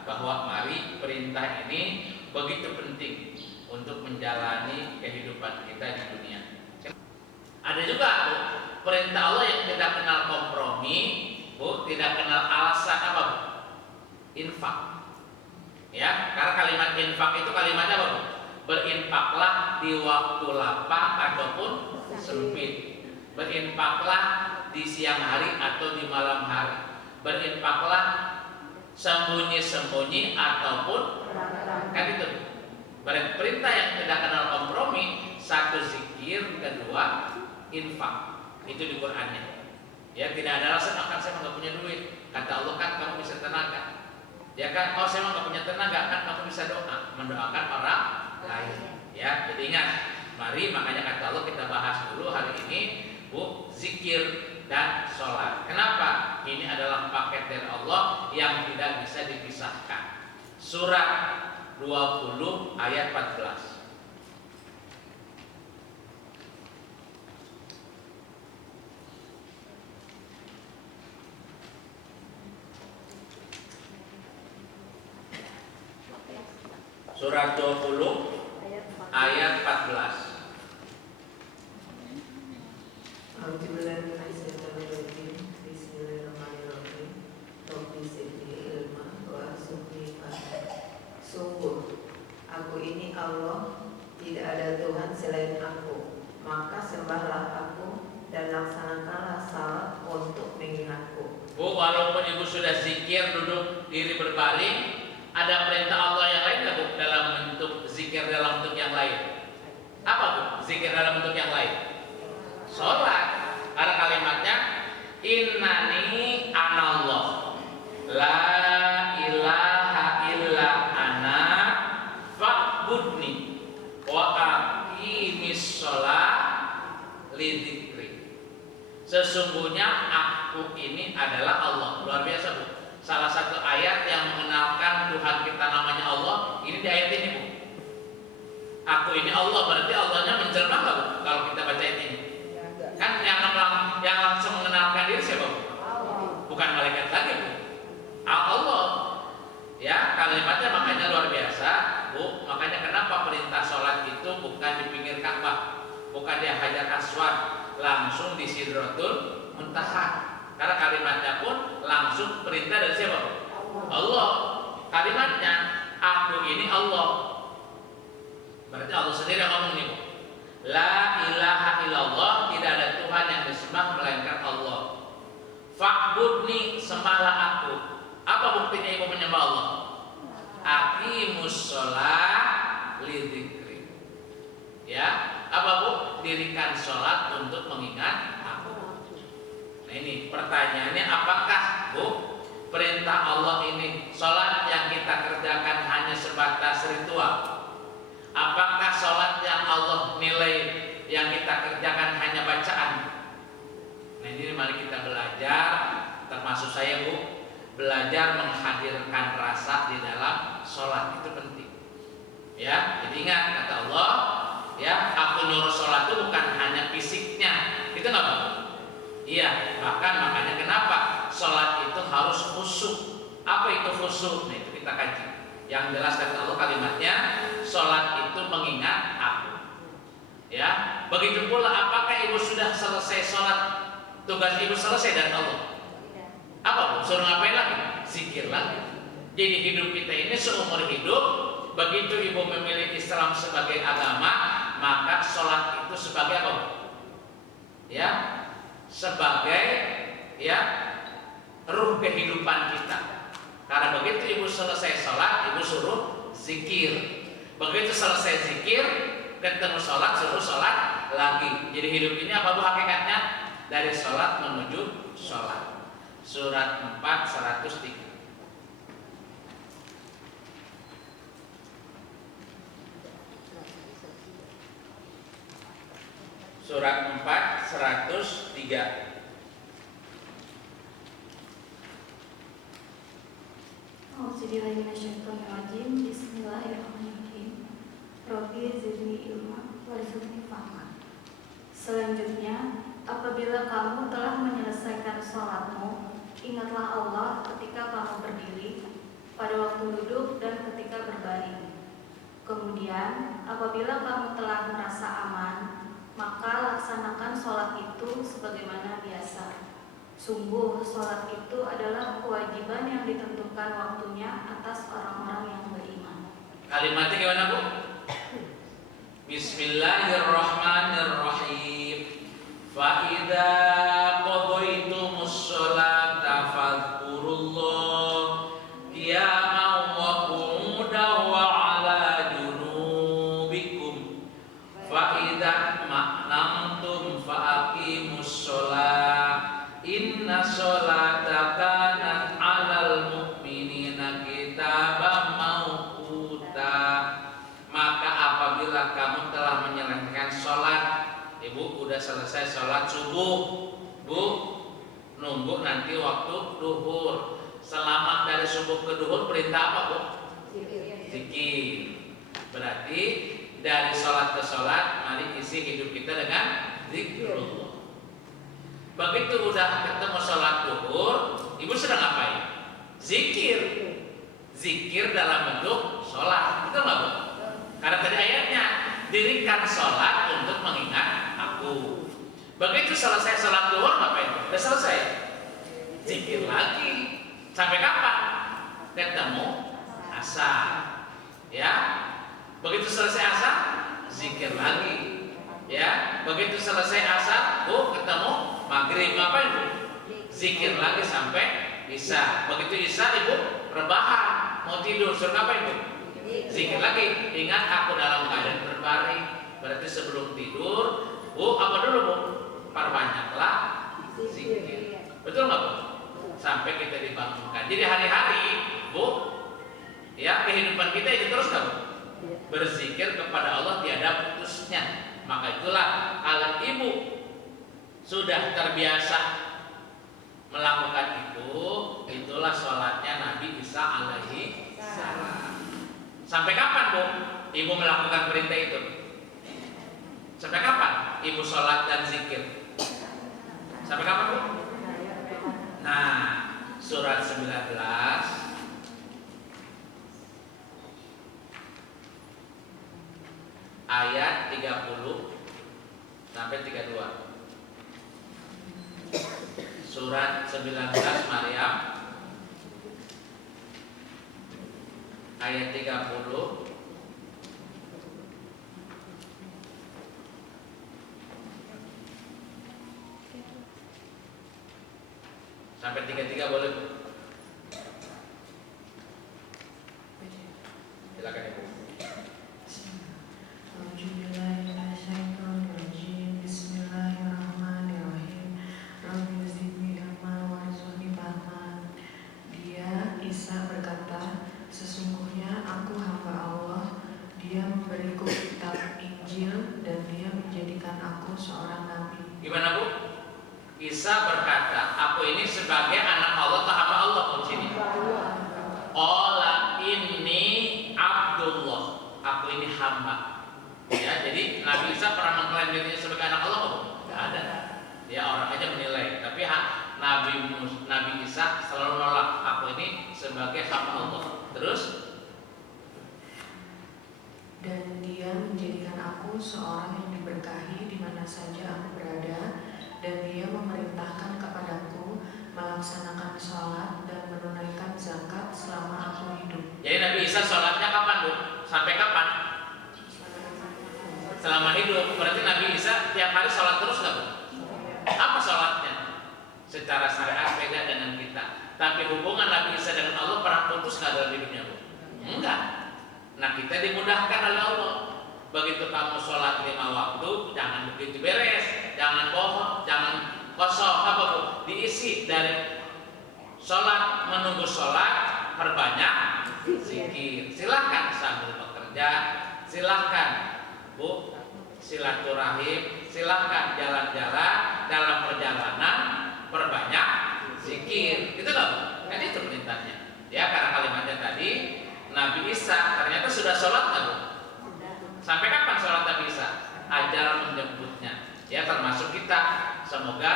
bahwa mari perintah ini begitu penting untuk menjalani kehidupan kita di dunia. Ada juga Bu, perintah Allah yang tidak kenal kompromi, Bu, tidak kenal alasan apa Bu? Infak. Ya, karena kalimat infak itu kalimatnya apa? Berinfaklah di waktu lapang ataupun sempit. Berinfaklah di siang hari atau di malam hari. Berinfaklah sembunyi-sembunyi ataupun kan itu. Perintah yang tidak kenal kompromi, satu zikir, kedua infak. Itu di Qur'annya. Ya, tidak ada alasan akan saya nggak punya duit. Kata Allah kan kamu bisa tenaga. Ya kan, oh saya nggak punya tenaga kan kamu bisa doa, mendoakan orang lain. Ya, jadi ingat, mari makanya kata Allah kita bahas dulu hari ini, Bu, zikir dan sholat. Kenapa? Ini adalah paket dari Allah yang tidak bisa dipisahkan. Surat 20 ayat 14. Surat 20 ayat 14. Bismillahirrahmanirrahim. Rabbi zidni ilma wa arzuqni fahma. Sungguh, aku ini Allah, tidak ada Tuhan selain aku. Maka sembahlah aku dan laksanakanlah salat untuk mengingatku. Bu, walaupun ibu sudah zikir, duduk diri berbaring, ada perintah Allah yang lain nggak Bu dalam bentuk zikir dalam bentuk yang lain? Apa Bu? Zikir dalam bentuk yang lain? Sholat. Karena kalimatnya innani anallah la ilaha illa ana fa'budni wa aqimis sholat lidzikri. Sesungguhnya aku ini adalah Allah. Luar biasa Bu. Salah satu ayat yang mengenalkan Tuhan kita namanya Allah, ini di ayat ini Bu. Aku ini Allah, berarti Allahnya menjelma nggak Bu kalau kita baca ayat ini? Kan yang langsung mengenalkan diri siapa Bu? Bukan malaikat lagi Bu, Allah. Ya, kalimatnya makanya luar biasa Bu. Makanya kenapa perintah sholat itu bukan di pinggir Ka'bah, bukan di Hajar Aswad, langsung di Sidratul Muntaha. Karena kalimatnya pun langsung perintah dari siapa? Allah. Kalimatnya aku ini Allah. Berarti Allah sendiri yang ngomong nih Bu. La ilaha illallah, tidak ada Tuhan yang disembah melainkan Allah. Fa'budni, sembahlah aku. Apa buktinya ibu menyembah Allah? Aqimus sholat lidzikri. Ya, apa Bu? Dirikan sholat untuk mengingat aku. Nah ini pertanyaannya, apakah Bu perintah Allah ini sholat yang kita kerjakan hanya sebatas ritual? Apakah sholat yang Allah nilai yang kita kerjakan hanya bacaan? Nah ini mari kita belajar, termasuk saya Bu, belajar menghadirkan rasa di dalam sholat, itu penting. Ya, jadi ingat kata Allah, ya, aku nyuruh sholat itu bukan hanya fisiknya, itu nggak Bu? Iya, bahkan makanya kenapa sholat itu harus khusyuk. Apa itu khusyuk? Nah itu kita kaji. Yang jelas kata Allah kalimatnya, sholat itu mengingat aku. Ya, begitu pula apakah ibu sudah selesai sholat, tugas ibu selesai dari Allah? Apa Bu? Suruh ngapain lagi? Zikir lagi. Jadi hidup kita ini seumur hidup, begitu ibu memilih Islam sebagai agama, maka sholat itu sebagai apa Bu? Ya, sebagai ya ruh kehidupan kita. Karena begitu ibu selesai sholat, ibu suruh zikir. Begitu selesai zikir, ketemu sholat, suruh sholat lagi. Jadi hidup ini apa Bu hakikatnya? Dari sholat menuju sholat. Surat 4 103. Surat 4 103. Auzubillahiminasyaitonirrajim. Bismillahirrahmanirrahim. Rabbi zidni ilma warzuqni fahma. Selanjutnya, apabila kamu telah menyelesaikan sholatmu, ingatlah Allah ketika kamu berdiri, pada waktu duduk dan ketika berbaring. Kemudian, apabila kamu telah merasa aman, maka laksanakan sholat itu sebagaimana biasa. Sungguh, sholat itu adalah kewajiban yang ditentukan waktunya atas orang-orang yang beriman. Kalimatnya gimana Bu? Bismillahirrahmanirrahim. Fa idza qadaytumus sholata fadhkurullah qiyaman wa qu'udan wa 'ala junubikum. Fa idza ma'nantum fa aqimus sholat. Inna sholata kanat 'alal mu'minina kitaban mawquta. Maka apabila kamu telah menyelesaikan sholat, Ibu udah selesai sholat subuh, Bu, nunggu nanti waktu duhur. Selama dari subuh ke duhur perintah apa Bu? Zikir. Berarti dari sholat ke sholat, mari isi hidup kita dengan zikrullah. Begitu udah ketemu sholat duhur, Ibu sedang ngapain? Zikir. Zikir dalam bentuk sholat, betul nggak Bu? Karena tadi ayatnya, dirikan sholat untuk mengingat aku. Begitu selesai sholat duhur ngapain? Udah selesai, zikir lagi. Sampai kapan? Ketemu asar. Ya, begitu selesai asar, zikir lagi. Ya, begitu selesai asar, Bu, ketemu maghrib, ngapain Bu? Zikir lagi sampai isya. Begitu isya, Ibu rebahan, mau tidur, suruh ngapain Bu? Zikir lagi. Ingat aku dalam keadaan berbaring. Berarti sebelum tidur, Bu, apa dulu Bu? Perbanyaklah zikir. Betul nggak Bu? Sampai kita dibangunkan. Jadi hari-hari Bu, ya kehidupan kita itu terus nggak Bu? Berzikir kepada Allah tiada putusnya. Maka itulah kalau Ibu sudah terbiasa melakukan itu, itulah sholatnya Nabi Isa alaihi salam. Sampai kapan Bu Ibu melakukan perintah itu? Sampai kapan Ibu sholat dan zikir? Sampai kapan Bu? Nah, surat 19 ayat 30 sampai 32. Surat 19 Maryam ayat 30 sampai 33 boleh Bu? Silakan Ibu. Bismillahirrahmanirrahim. Rabbi zidni ilma warzuqni fahma. Dia Isa berkata, sesungguhnya aku hamba Allah. Dia memberiku kitab Injil dan dia menjadikan aku seorang nabi. Gimana Bu? Isa berkata, aku ini sebagai anak Allah atau hamba Allah di sini. Ola ini Abdullah, aku ini hamba. Ya, jadi Nabi Isa pernah mengklaim dirinya sebagai anak Allah Bu? Tidak ada. Dia orang aja menilai. Tapi Nabi Isa selalu nolak, aku ini sebagai hamba Allah. Terus? Dan dia menjadikan aku seorang yang diberkahi di mana saja aku berada, dan dia memerintahkan kepadaku melaksanakan sholat dan menunaikan zakat selama aku hidup. Jadi Nabi Isa sholatnya kapan Bu? Sampai kapan? Selama hidup. Berarti Nabi Isa tiap hari sholat terus nggak Bu? Apa sholatnya? Secara syariat beda dengan kita. Tapi hubungan Nabi Isa dengan Allah pernah putus nggak dalam hidupnya Bu? Enggak. Nah kita dimudahkan oleh Allah. Begitu kamu sholat 5 waktu, jangan begitu beres, jangan bohong, jangan kosong, apa Bu? Diisi dari sholat, menunggu sholat, perbanyak zikir. Silahkan sambil bekerja, silahkan Bu silaturahim, silahkan jalan-jalan, dalam perjalanan perbanyak zikir. Gitu loh Bu? Kan itu perintahnya. Ya karena kalimatnya tadi Nabi Isa ternyata sudah sholat nggak Bu? Sampai kapan sholat Nabi Isa? Ajal menjemputnya. Ya termasuk kita. Semoga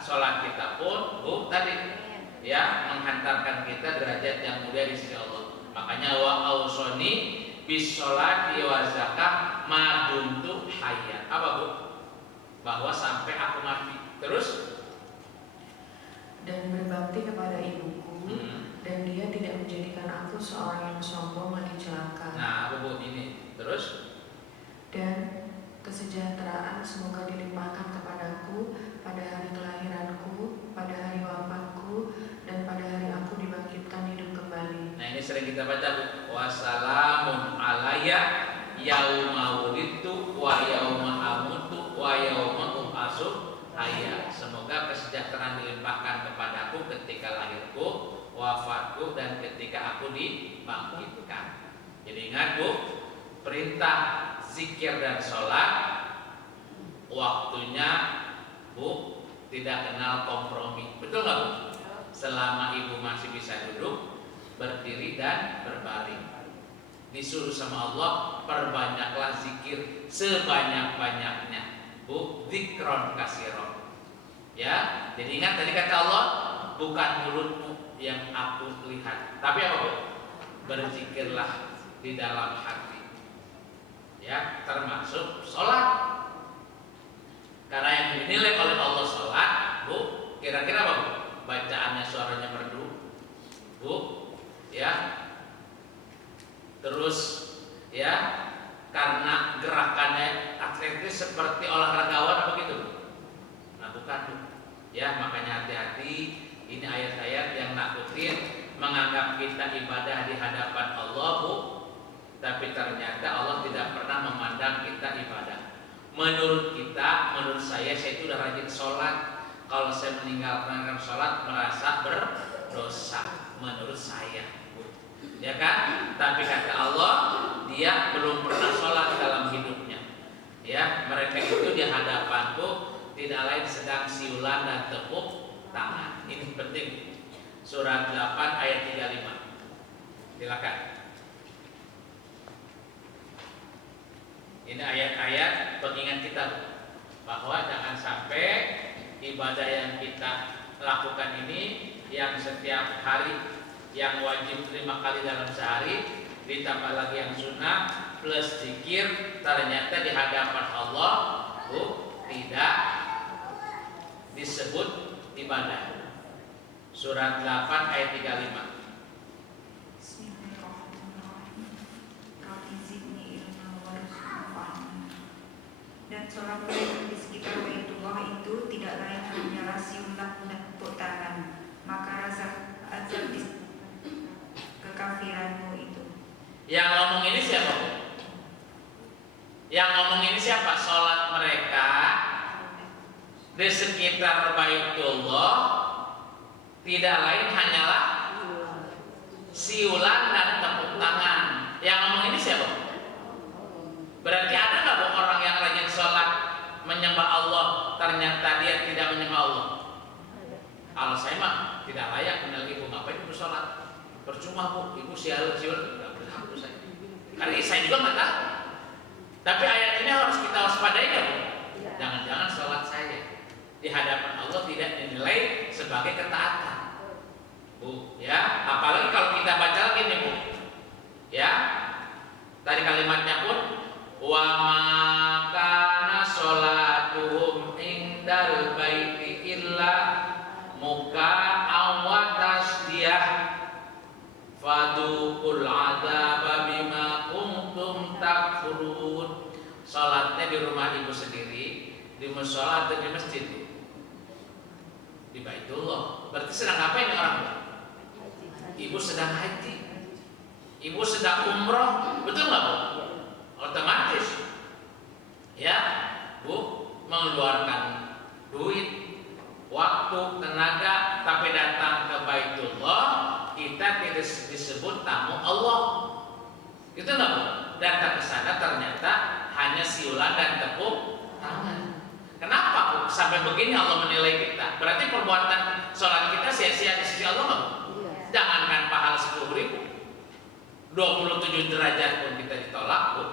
sholat kita pun Bu tadi ya menghantarkan kita derajat yang mulia di sisi Allah. Makanya wa ausoni bis sholati wa zakat ma dumtu hayya. Apa Bu? Bahwa sampai aku mati. Terus? Dan berbakti kepada ibuku, dan dia tidak menjadikan aku seorang yang sombong lagi celaka. Nah, Bu kita baca Bu, wassalamun alayya yauma wulidtu wa yauma amutu wa yauma ub'atsu hayya. Semoga kesejahteraan dilimpahkan kepadaku ketika lahirku, wafatku, dan ketika aku dibangkitkan. Jadi ingat Bu, perintah zikir dan sholat waktunya Bu tidak kenal kompromi. Betul nggak Bu? Selama ibu masih bisa duduk, berdiri, dan berbaring. Disuruh sama Allah, perbanyaklah zikir sebanyak-banyaknya. Bu, zikron kasiron. Ya, jadi ingat tadi kata Allah, bukan mulutmu yang aku lihat, tapi apa Bu? Berzikirlah di dalam hati. Ya, termasuk sholat. Karena yang dinilai oleh Allah sholat, Bu, kira-kira apa Bu? Bacaannya suaranya merdu, Bu, ya. Terus, ya, karena gerakannya atletis seperti olahragawan apa gitu. Nah, bukan Bu. Ya, makanya hati-hati. Ini ayat-ayat yang nakutin menganggap kita ibadah di hadapan Allah Bu, tapi ternyata Allah tidak pernah memandang kita ibadah. Menurut kita, menurut saya itu udah rajin sholat. Kalau saya meninggalkan sholat merasa berdosa menurut saya, ya kan? Tapi kata Allah, dia belum pernah sholat dalam hidupnya. Ya, mereka itu di hadapanku tidak lain sedang siulan dan tepuk tangan. Ini penting. Surat 8 ayat 35. Silakan. Ini ayat-ayat pengingat kita bahwa jangan sampai ibadah yang kita lakukan ini, yang setiap hari yang wajib 5 kali dalam sehari, ditambah lagi yang sunnah plus zikir, ternyata di hadapan Allah Bu, tidak disebut ibadah. Surat 8 ayat 35. Dan sholat mereka di sekitar Baitullah itu tidak lain hanyalah siulan dan tepuk tangan. Maka rasa azab di kekafiranmu itu. Yang ngomong ini siapa? Yang ngomong ini siapa? Sholat mereka di sekitar Baitullah tidak lain hanyalah siulan dan tepuk tangan. Yang ngomong ini siapa? Berarti ada nggak Bu orang yang rajin sholat menyembah Allah ternyata dia tidak menyembah Allah? Kalau saya mah tidak layak menilai ibu, ngapain ibu sholat? Percuma Bu, ibu siul nggak berhak saya. Karena saya juga nggak tahu. Tapi ayat ini harus kita waspadai ya Bu. Jangan-jangan sholat saya di hadapan Allah tidak dinilai sebagai ketaatan, Bu. Ya, apalagi kalau kita baca lagi nih Bu. Ya, tadi kalimatnya pun wa ma kana sholatuhum indal baiti illa muka'aw wa tasdiyah fadukul adzaba bima kuntum takfurun. Salatnya di rumah ibu sendiri, di mushola atau di masjid? Di Baitullah. Berarti sedang apa ini orang? Ibu sedang haji, ibu sedang umroh, betul nggak Bu? Otomatis, ya Bu, mengeluarkan duit, waktu, tenaga, tapi datang ke Baitullah, kita tidak disebut tamu Allah. Gitu nggak Bu? Datang ke sana ternyata hanya siulan dan tepuk tangan. Kenapa Bu? Sampai begini Allah menilai kita. Berarti perbuatan sholat kita sia-sia di sisi Allah nggak Bu? Jangankan pahala 10.000, 27 derajat pun kita ditolak Bu.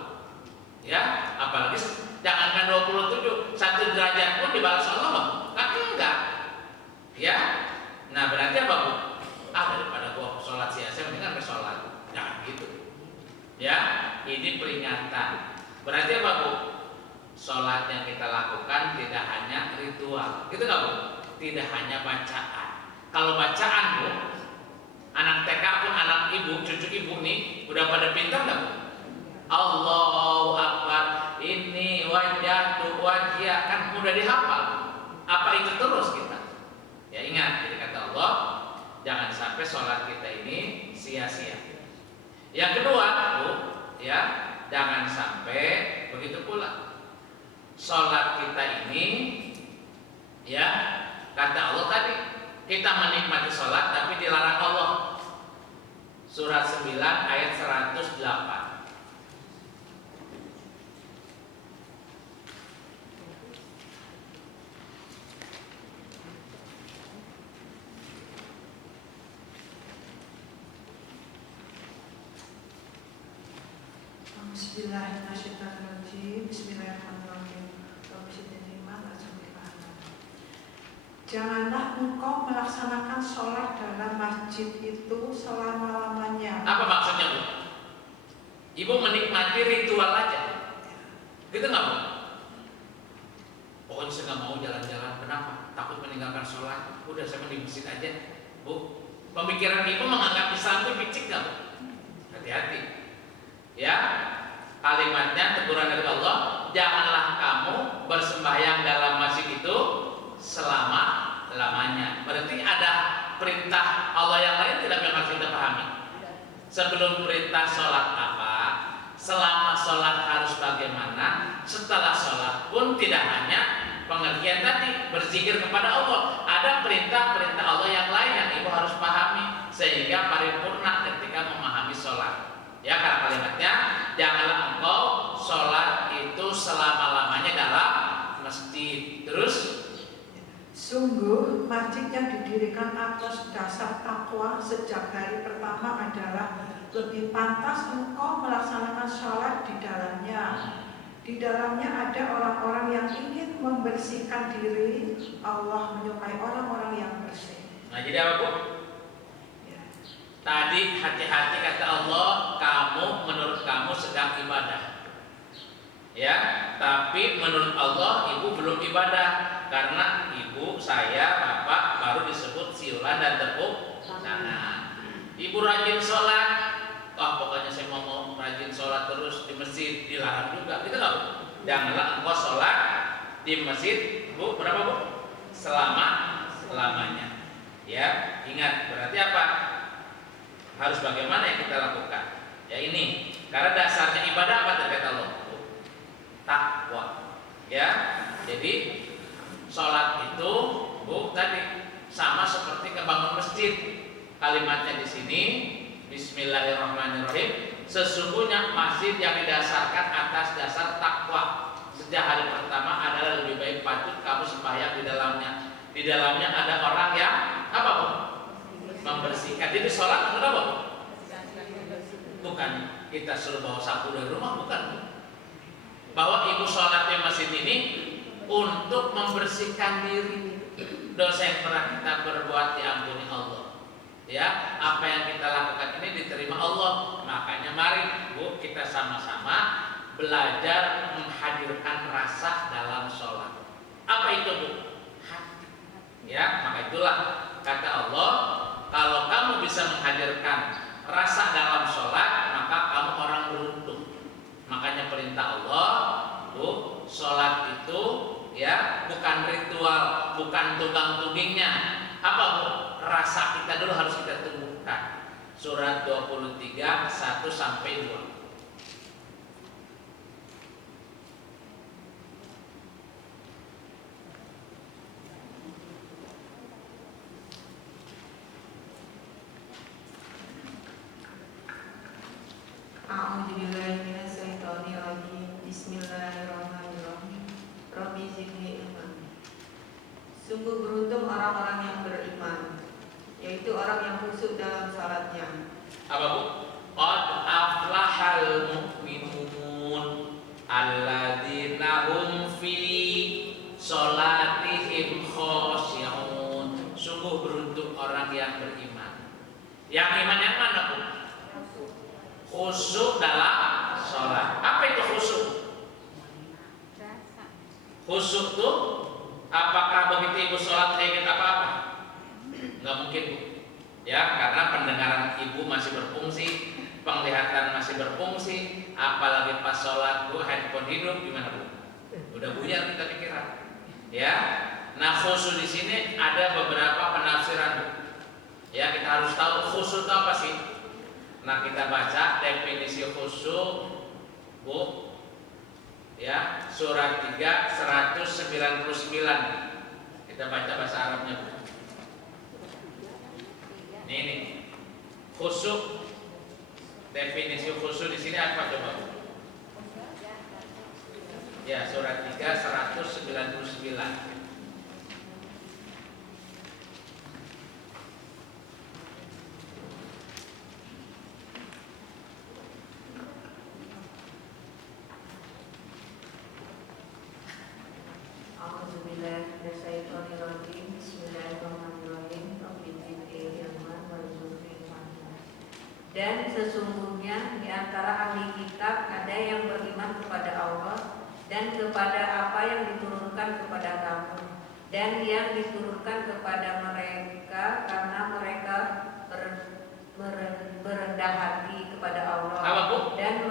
Ya, apalagi jangankan 27, 1 derajat pun dibalas Allah Bang. Kan enggak. Ya. Nah, berarti apa Bu? Daripada gua sholat sia-sia mendingan ke sholat. Jangan gitu. Ya, ini peringatan. Berarti apa Bu? Sholat yang kita lakukan tidak hanya ritual. Gitu enggak Bu? Tidak hanya bacaan. Kalau bacaan Bu, anak TK pun anak ibu, cucu ibu nih udah pada pintar enggak Bu? Allahu Akbar, ini wajah kan mudah dihafal. Apa itu terus kita? Ya ingat, jadi kata Allah, jangan sampai sholat kita ini sia-sia. Yang kedua, Bu, ya, jangan sampai begitu pula sholat kita ini, ya, kata Allah tadi kita menikmati sholat tapi dilarang Allah. Surat 9 ayat 108. Bismillahirrahmanirrahim. Janganlah engkau melaksanakan sholat dalam masjid itu selama-lamanya. Apa maksudnya, Bu? Ibu menikmati ritual aja, gitu nggak, Bu? Pokoknya saya nggak mau jalan-jalan. Kenapa? Takut meninggalkan sholat. Udah saya di masjid aja, Bu. Pemikiran ibu menganggap Islam itu picik nggak, Bu? Hati-hati. Ya, kalimatnya teguran dari Allah, janganlah kamu bersembahyang dalam masjid itu selama-lamanya. Berarti ada perintah Allah yang lain tidak yang harus kita pahami. Sebelum perintah sholat apa, selama sholat harus bagaimana, setelah sholat pun tidak hanya pengertian tadi berzikir kepada Allah. Ada perintah-perintah Allah yang lain yang ibu harus pahami sehingga paripurna ketika memahami sholat. Ya, karena kalimatnya janganlah engkau sholat itu selama-lamanya dalam masjid. Terus, sungguh masjid yang didirikan atas dasar takwa sejak hari pertama adalah lebih pantas engkau melaksanakan sholat di dalamnya. Di dalamnya ada orang-orang yang ingin membersihkan diri. Allah menyukai orang-orang yang bersih. nah jadi apa, Bu? Tadi hati-hati kata Allah, kamu menurut kamu sedang ibadah. Ya, tapi menurut Allah ibu belum ibadah karena ibu, saya, bapak baru disebut siulan dan tepuk tangan. Ibu rajin sholat, pokoknya saya mau rajin sholat terus di masjid, dilarang juga, gitu nggak, Bu? Janganlah engkau sholat di masjid, Bu, berapa, Bu? Selama-lamanya. Ya, ingat berarti apa? Harus bagaimana yang kita lakukan? Ya ini, karena dasarnya ibadah apa kata Allah? Takwa. Ya, jadi sholat itu, Bu, tadi sama seperti kebangun masjid. Kalimatnya di sini, Bismillahirrahmanirrahim. Sesungguhnya masjid yang didasarkan atas dasar takwa. Sejak hari pertama adalah lebih baik patut kamu sembahyang di dalamnya. Di dalamnya ada orang yang apa, Bu? Membersihkan. Jadi sholat untuk apa? Bukan kita suruh bawa sapu dari rumah, bukan. Bahwa ibu sholat di masjid ini untuk membersihkan diri. Dosa yang pernah kita berbuat diampuni Allah. Ya, apa yang kita lakukan ini diterima Allah. Makanya mari, Bu, kita sama-sama belajar menghadirkan rasa dalam sholat. Apa itu, Bu? Hati. Ya, maka itulah kata Allah, kalau kamu bisa menghadirkan rasa dalam sholat, maka kamu orang beruntung. Makanya perintah Allah, Bu, sholat itu ya bukan ritual, bukan tunggang-tunggingnya. Apa, Bu? Rasa kita dulu harus kita tumbuhkan. Surat 23 1-2. Bismillahirrahmanirrahim. Rabbi zidni ilman. Sungguh beruntung orang-orang yang beriman, yaitu orang yang khusyuk dalam salatnya. Apa, Bu? Qad aflahal mu'minun alladzina hum fi sholatihim khosyi'un. Sungguh beruntung orang yang beriman. Yang iman yang mana, Bu? Khusyuk dalam sholat. Apa itu khusyuk? Khusyuk itu apakah begitu ibu sholat ingat apa-apa? Nggak mungkin, Bu. Ya, karena pendengaran ibu masih berfungsi, penglihatan masih berfungsi, apalagi pas sholat, Bu, handphone hidup gimana, Bu? Udah buyar kita pikiran. Ya. Nah, khusyuk di sini ada beberapa penafsiran, Bu. Ya, kita harus tahu khusyuk itu apa sih? Nah, kita baca definisi khusyuk, Bu. Ya, surat 3 199. Kita baca bahasa Arabnya, Bu. Ini khusyuk. Definisi khusyuk di sini apa coba, Bu? Ya, surat 3 199. Dan sesungguhnya di antara ahli kitab ada yang beriman kepada Allah dan kepada apa yang diturunkan kepada kamu, dan yang diturunkan kepada mereka karena mereka merendah hati kepada Allah. Apa, Bu? Dan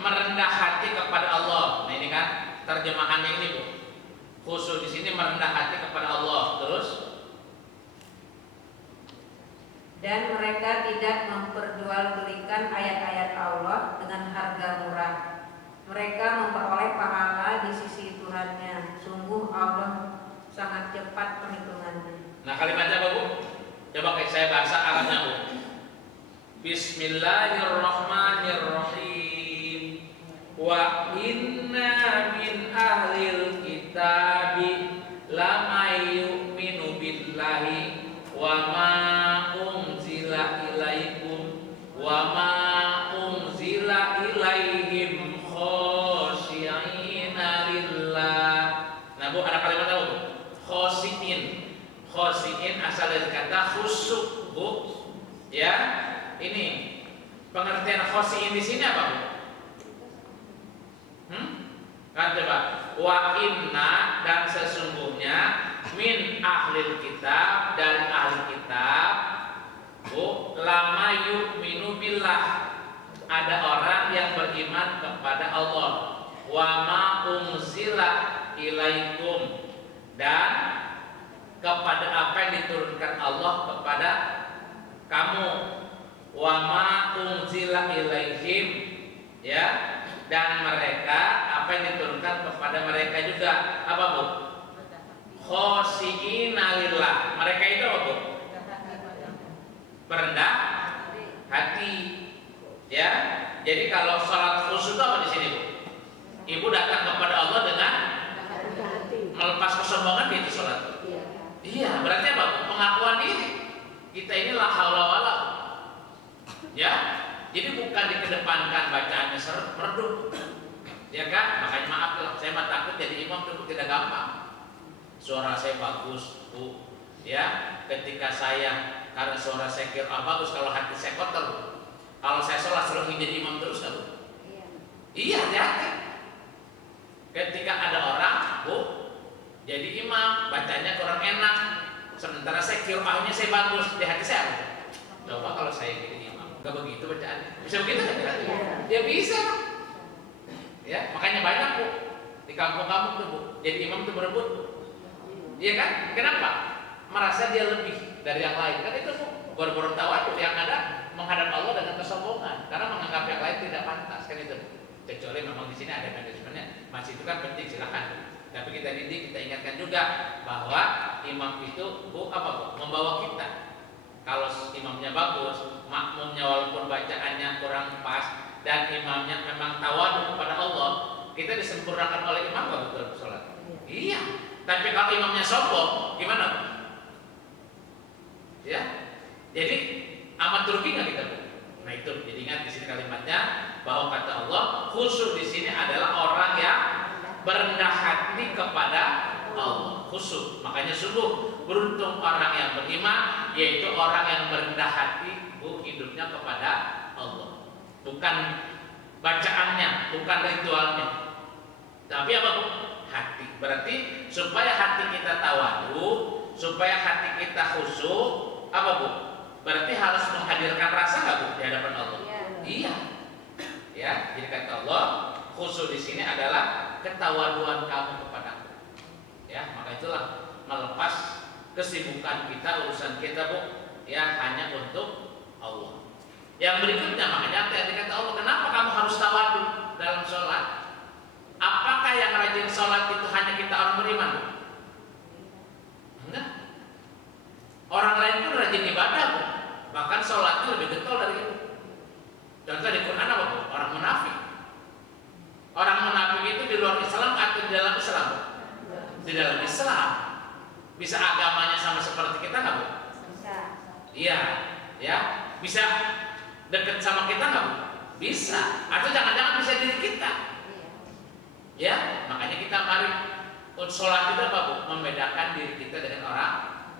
Merendah hati kepada Allah. Nah, ini kan terjemahannya ini, Bu. Khusyuk di sini merendah hati kepada Allah. Terus dan mereka tidak memperjualbelikan ayat-ayat Allah dengan harga murah. Mereka memperoleh pahala di sisi Tuhannya. Sungguh Allah sangat cepat perhitungannya. nah, kalimatnya apa, Bu? Coba saya bahasa Arabnya, Bu. Bismillahirrahmanirrahim. Wa inna min ahlil kitabi lama yu'minu billahi wa ma unzila ilaikum wa ma unzila ilaihim khosyi'ina lillah. Nah, Bu, ada kalimat apa, Bu? Khosyi'in. Khosyi'in asal dari kata khusyuk, Bu. Ya, ini pengertian khosyi'in di sini apa, Bu? Kan coba, wa inna, dan sesungguhnya, min ahlil kitab, dari ahli kitab, Bu, lama yu'minu billah, ada orang yang beriman kepada Allah, wa ma unzila ilaikum, dan kepada apa yang diturunkan Allah kepada kamu, wa ma unzila ilaihim, ya, dan mereka apa yang diturunkan kepada mereka juga, apa, Bu? Khosyi'ina lillah. Mereka itu apa, Bu? Berendah hati. Ya. Jadi kalau salat khusyuk apa di sini, Bu? Ibu datang kepada Allah dengan melepas kesombongan, itu salat. Iya, berarti apa, Bu? Pengakuan diri. Kita ini la haula wala. Ya. Jadi bukan dikedepankan bacaannya merdu, ya kan? Makanya maaf lah, saya mah takut jadi imam itu tidak gampang. Suara saya bagus, Bu, ya. Ketika saya, karena suara saya kira bagus, kalau hati saya kotor, Bu. Kalau saya sholat selalu ingin jadi imam terus, kan, Bu? Iya, hati-hati. Ketika ada orang, Bu, jadi imam, bacanya kurang enak, sementara saya kira saya bagus, di hati saya, coba kalau saya jadi imam, gak begitu bacaannya. Bisa begitu kan? Ya bisa. Ya, makanya banyak, Bu, di kampung-kampung tuh, Bu, jadi imam tuh berebut, Bu. Iya kan? Kenapa? Merasa dia lebih dari yang lain. Kan itu, Bu, boro-boro tawadhu, yang ada menghadap Allah dengan kesombongan karena menganggap yang lain tidak pantas, kan itu, Bu. Kecuali memang di sini ada mekanismenya. Masih itu kan penting, silakan. Tapi kita didik, kita ingatkan juga bahwa imam itu, Bu, apa, Bu? Membawa kita. Kalau imamnya bagus, makmumnya walaupun bacaannya kurang pas, dan imamnya memang tawadhu kepada Allah, kita disempurnakan oleh imam gak betul sholat? Iya. Tapi kalau imamnya sombong, gimana, Bu? Ya. Jadi amat rugi nggak kita, Bu? Nah itu, jadi ingat di sini kalimatnya bahwa kata Allah, khusyuk di sini adalah orang yang berendah hati kepada Allah, khusyuk. Makanya sungguh beruntung orang yang beriman, yaitu orang yang berendah hati, Bu, hidupnya kepada Allah. Bukan bacaannya, bukan ritualnya, tapi apa, Bu? Hati. Berarti supaya hati kita tawadhu, supaya hati kita khusyuk, apa, Bu? Berarti harus menghadirkan rasa nggak, Bu, di hadapan Allah? Iya. Ya, jadi kata Allah, khusyuk di sini adalah ketawaduan kamu kepadaku. Ya, maka itulah melepas kesibukan kita, urusan kita, Bu, ya hanya untuk Allah. Yang berikutnya, makanya hati-hati kata Allah, kenapa kamu harus tawadu dalam sholat? Apakah yang rajin sholat itu hanya kita orang beriman? Enggak. Orang lain pun rajin ibadah, bahkan sholat itu lebih getol dari itu. Contoh di Quran apa? Orang munafik. Orang munafik itu di luar Islam atau di dalam Islam? Di dalam Islam. Bisa agamanya sama seperti kita nggak, Bu? Bisa. Iya, ya. Bisa dekat sama kita nggak, Bu? Bisa. Atau jangan-jangan bisa diri kita. Ya, makanya kita mari sholat itu apa, Bu? Membedakan diri kita dengan orang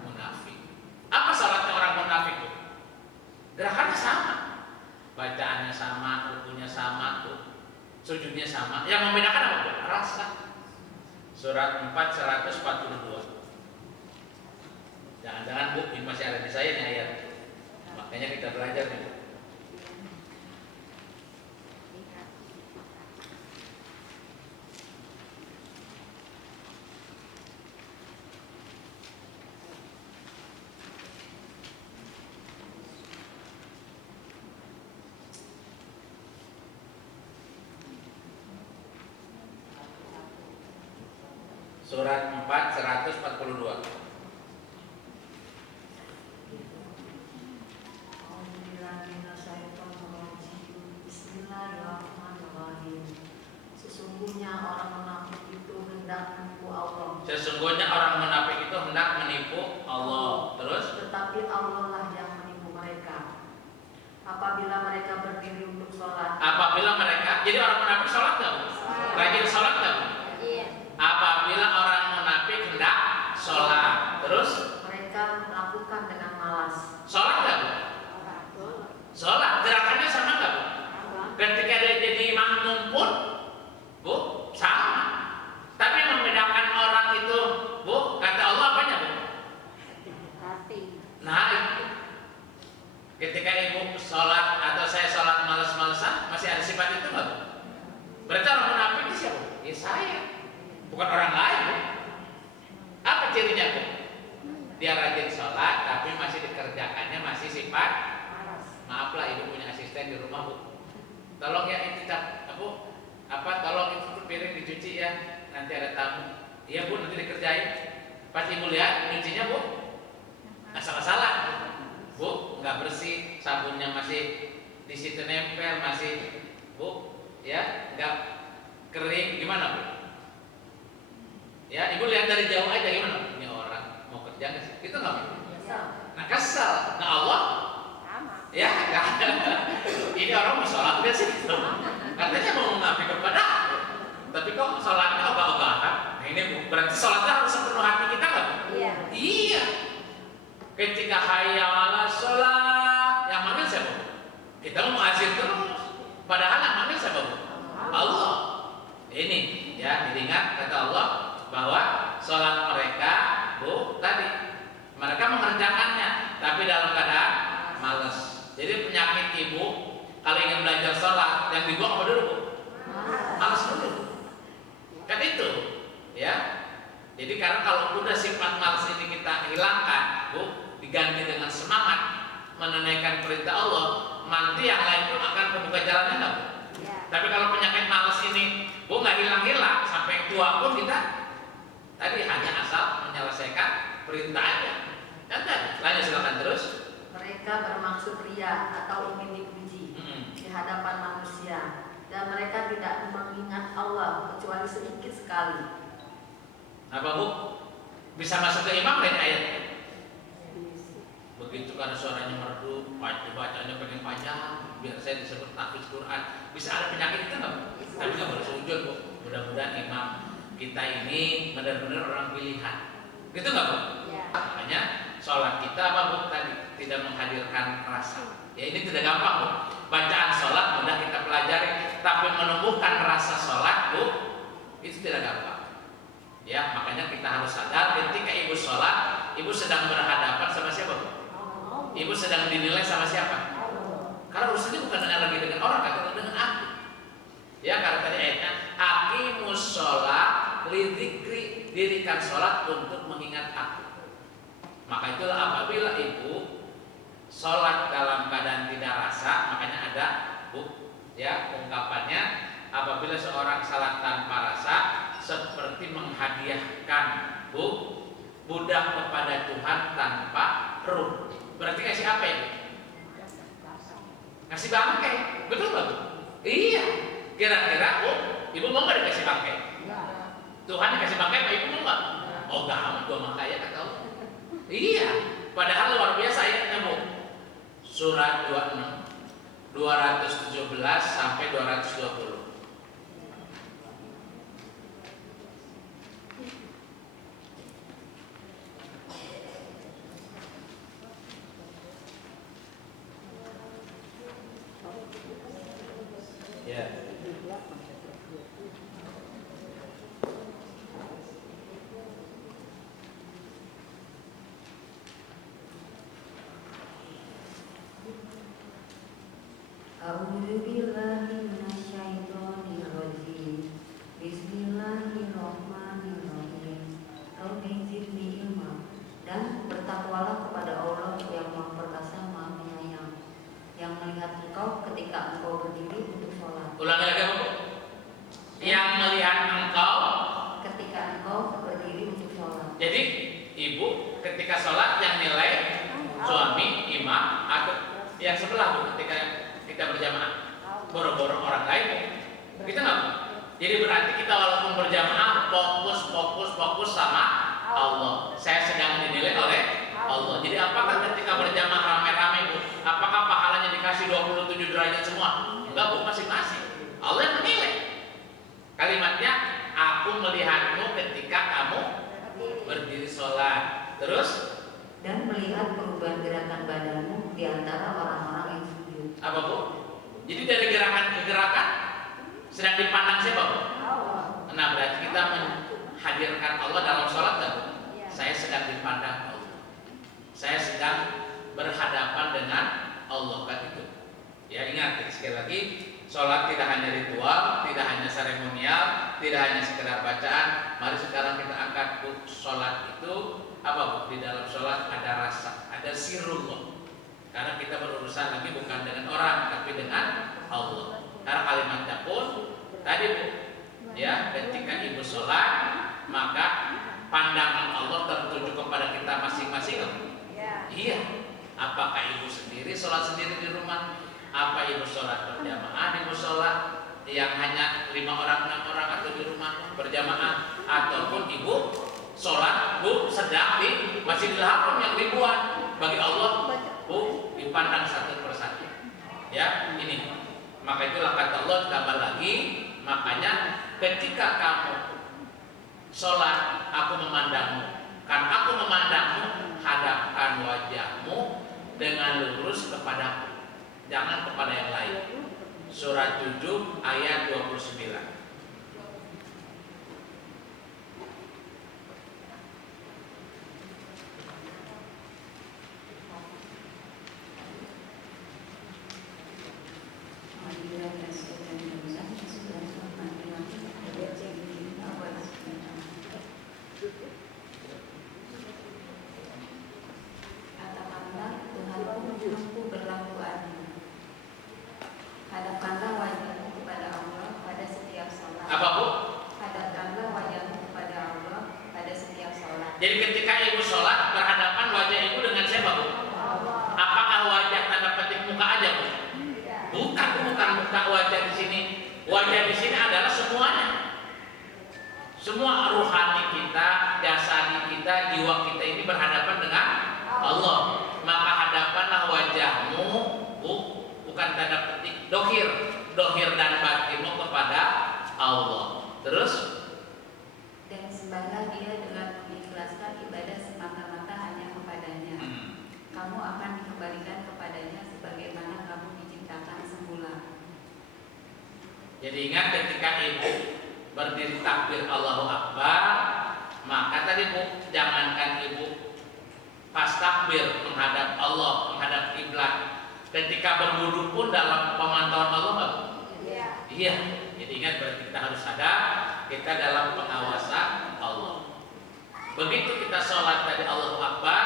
munafik. Apa sholatnya orang munafik, Bu? Gerakannya sama, bacaannya sama, rukunya sama, Bu. Sujudnya sama. Yang membedakan apa, Bu? Rasa. Surat 4 142. Jangan-jangan, Bu, ini masih ada di saya nih ayat. Makanya kita belajar nih, Bu. Surat 4 142. Bismillahirrahmanirrahim. Sesungguhnya orang munafik itu hendak menipu Allah. Sesungguhnya orang munafik itu hendak menipu Allah. Terus? Tetapi Allah lah yang menipu mereka. Apabila mereka berdiri untuk sholat. Apabila mereka, jadi orang munafik sholat nggak, Bu? Rajin sholat nggak, Bu? Iya. Apabila orang munafik hendak sholat, terus Mereka melakukan dengan malas. sholat nggak, Bu? Sholat, gerakannya sama nggak, Bu? Ketika dia jadi makmum pun, Bu, sama. Tapi yang membedakan orang itu, Bu, kata Allah apanya, Bu? Nah, itu. Ketika ibu sholat atau saya sholat males-malesan, masih ada sifat itu nggak, Bu? Berarti orang munafik itu siapa? Ya saya, bukan orang lain, Bu. Apa cirinya, Bu? Dia rajin sholat, tapi masih dikerjakannya masih sifat. Maaflah, ibu punya asisten di rumah, Bu. Tolong ya itu Bu, tolong itu piring dicuci ya, nanti ada tamu. Iya, Bu, nanti dikerjain. Pas ibu lihat nyucinya, Bu, asal-asalan, Bu, nggak bersih, sabunnya masih di situ nempel, masih, Bu, ya, nggak kering, gimana, Bu? Ya, ibu lihat dari jauh aja gimana? Ini orang mau kerja nggak sih? Itu nggak, Bu? Nah, kesel. Nah, Allah, ya, ini orang mau sholat nggak sih? Katanya mau mengabdi kepada aku, tapi kok sholatnya ogah-ogahan? Nah, ini berarti sholatnya harus sepenuh hati kita nggak? Iya. Iya. Ketika hayya 'alas sholat, yang manggil siapa? Kita mau azan terus. Padahal yang manggil siapa? Allah. Ini ya, diingat kata Allah bahwa sholat mereka, Bu, tadi mereka mengerjakannya, tapi dalam keadaan malas. Jadi penyakit ibu kalau ingin belajar sholat yang dibuang apa dulu, Bu? Malas dulu. Kan itu, ya. Jadi karena kalau udah sifat malas ini kita hilangkan, Bu, diganti dengan semangat menunaikan perintah Allah, nanti yang lain pun akan membuka jalannya, enggak, Bu? Ya. Tapi kalau penyakit malas ini, Bu, nggak hilang-hilang sampai tua pun kita tadi hanya asal menyelesaikan perintah aja. Kan tadi, lanjut silakan terus. Mereka bermaksud ria atau ingin dipuji di hadapan manusia, dan mereka tidak mengingat Allah kecuali sedikit sekali. Apa, Bu? Bisa masuk ke imam lain ayat? Begitu karena suaranya merdu, bacanya pengen panjang, biar saya disebut tahfiz Quran. Bisa ada penyakit itu nggak, Bu? Tapi nggak boleh sujud, Bu. Mudah-mudahan imam kita ini benar-benar orang pilihan. Gitu nggak, Bu? Ya. Makanya sholat kita apa, Bu? Tadi tidak menghadirkan rasa. Ya ini tidak gampang, Bu. Bacaan sholat mudah kita pelajari, tapi menumbuhkan rasa sholat, Bu, itu tidak gampang. Ya, makanya kita harus sadar ketika ibu sholat, ibu sedang berhadapan sama siapa, Bu? Ibu sedang dinilai sama siapa? Karena urusannya bukan lagi dengan orang, kata dengan aku. Ya, karena tadi ayatnya aqimus sholat lidzikri, dirikan sholat untuk mengingat aku. Maka itulah apabila ibu sholat dalam keadaan tidak rasa, makanya ada ya ungkapannya, apabila seorang salat tanpa rasa seperti menghadiahkan budak kepada Tuhan tanpa ruh. Berarti kasih apa ya? Kasih bangkai, betul nggak? Iya. Kira-kira ibu mau nggak dikasih bangkai? Tuhan dikasih bangkai, apa ibu mau nggak? Oh nggak, gua makanya kata Allah. Iya. Padahal luar biasa ayatnya bu. Surat 26, 217 sampai 220. Ya. A'udzubillahi minasyaitonirrajim. Bismillahirrahmanirrahim. Rabbi zidni ilma. Dan bertakwalah kepada Allah yang Maha Perkasa, Maha Penyayang, yang melihat engkau ketika engkau berdiri untuk sholat. Ulangi lagi bu. Yang melihat engkau Ketika engkau berdiri untuk sholat. Jadi ibu ketika sholat yang nilai suami, imam, atau yang sebelah bu ketika kita berjamaah, boro-boro orang lain kita nggak bu. Jadi berarti kita walaupun berjamaah fokus sama Allah. Saya sedang dinilai oleh Allah. Jadi apakah ketika berjamaah rame-rame bu, apakah pahalanya dikasih 27 derajat semua? Enggak bu, masing-masing. Allah yang menilai. Kalimatnya, aku melihatmu ketika kamu berdiri sholat. Terus? Dan melihat perubahan gerakan badanmu di antara orang-orang yang sujud. Apa bu? Jadi dari gerakan ke gerakan sedang dipandang siapa bu? Allah. Nah berarti kita menghadirkan Allah dalam sholat kan bu? Saya sedang dipandang Allah. Saya sedang berhadapan dengan Allah kan itu. Ya ingat sekali lagi, sholat tidak hanya ritual, tidak hanya seremonial, tidak hanya sekedar bacaan. Mari sekarang kita angkat bu, sholat itu apa bu? Di dalam sholat ada rasa, ada sirullah. Karena kita berurusan lagi bukan dengan orang, tapi dengan Allah. Karena kalimatnya pun tadi bu, ya ketika ibu sholat maka pandangan Allah tertuju kepada kita masing-masing. Iya. Apakah ibu sendiri sholat sendiri di rumah? Apa ibu sholat berjamaah di musola yang hanya 5 orang, 6 orang atau di rumah berjamaah, ataupun ibu sholat bu sedang di Masjidil Haram yang ribuan, bagi Allah bu dipandang satu persatu. Ya ini, maka itulah kata Allah tambah lagi, makanya ketika kamu sholat aku memandangmu, kan aku memandangmu, hadapkan wajahmu dengan lurus kepadaku, jangan kepada yang lain. Surat 7 ayat 29. Jadi ketika ibu sholat berhadapan wajah ibu dengan siapa bu? Apakah wajah tanda petik muka aja bu? Bukan muka wajah di sini. Wajah di sini adalah semuanya. Semua rohani kita, jasadi kita, jiwa kita ini berhadapan dengan Allah. Maka hadapanlah wajahmu bu, bukan tanda petik dohir dan batinmu kepada Allah. Terus? Dan sembahlah Dia dengan mengikhlaskan ibadah semata-mata hanya kepadanya. Kamu akan dikembalikan kepadanya sebagaimana kamu diciptakan semula. Jadi ingat ketika ibu berdiri takbir Allahu Akbar, maka tadi bu, jangankan ibu pas takbir menghadap Allah, menghadap kiblat. Ketika berwudu pun dalam pemantauan Allah nggak bu? Iya. Jadi ingat berarti kita harus sadar kita dalam pengawasan Allah. Begitu kita sholat tadi Allahu Akbar,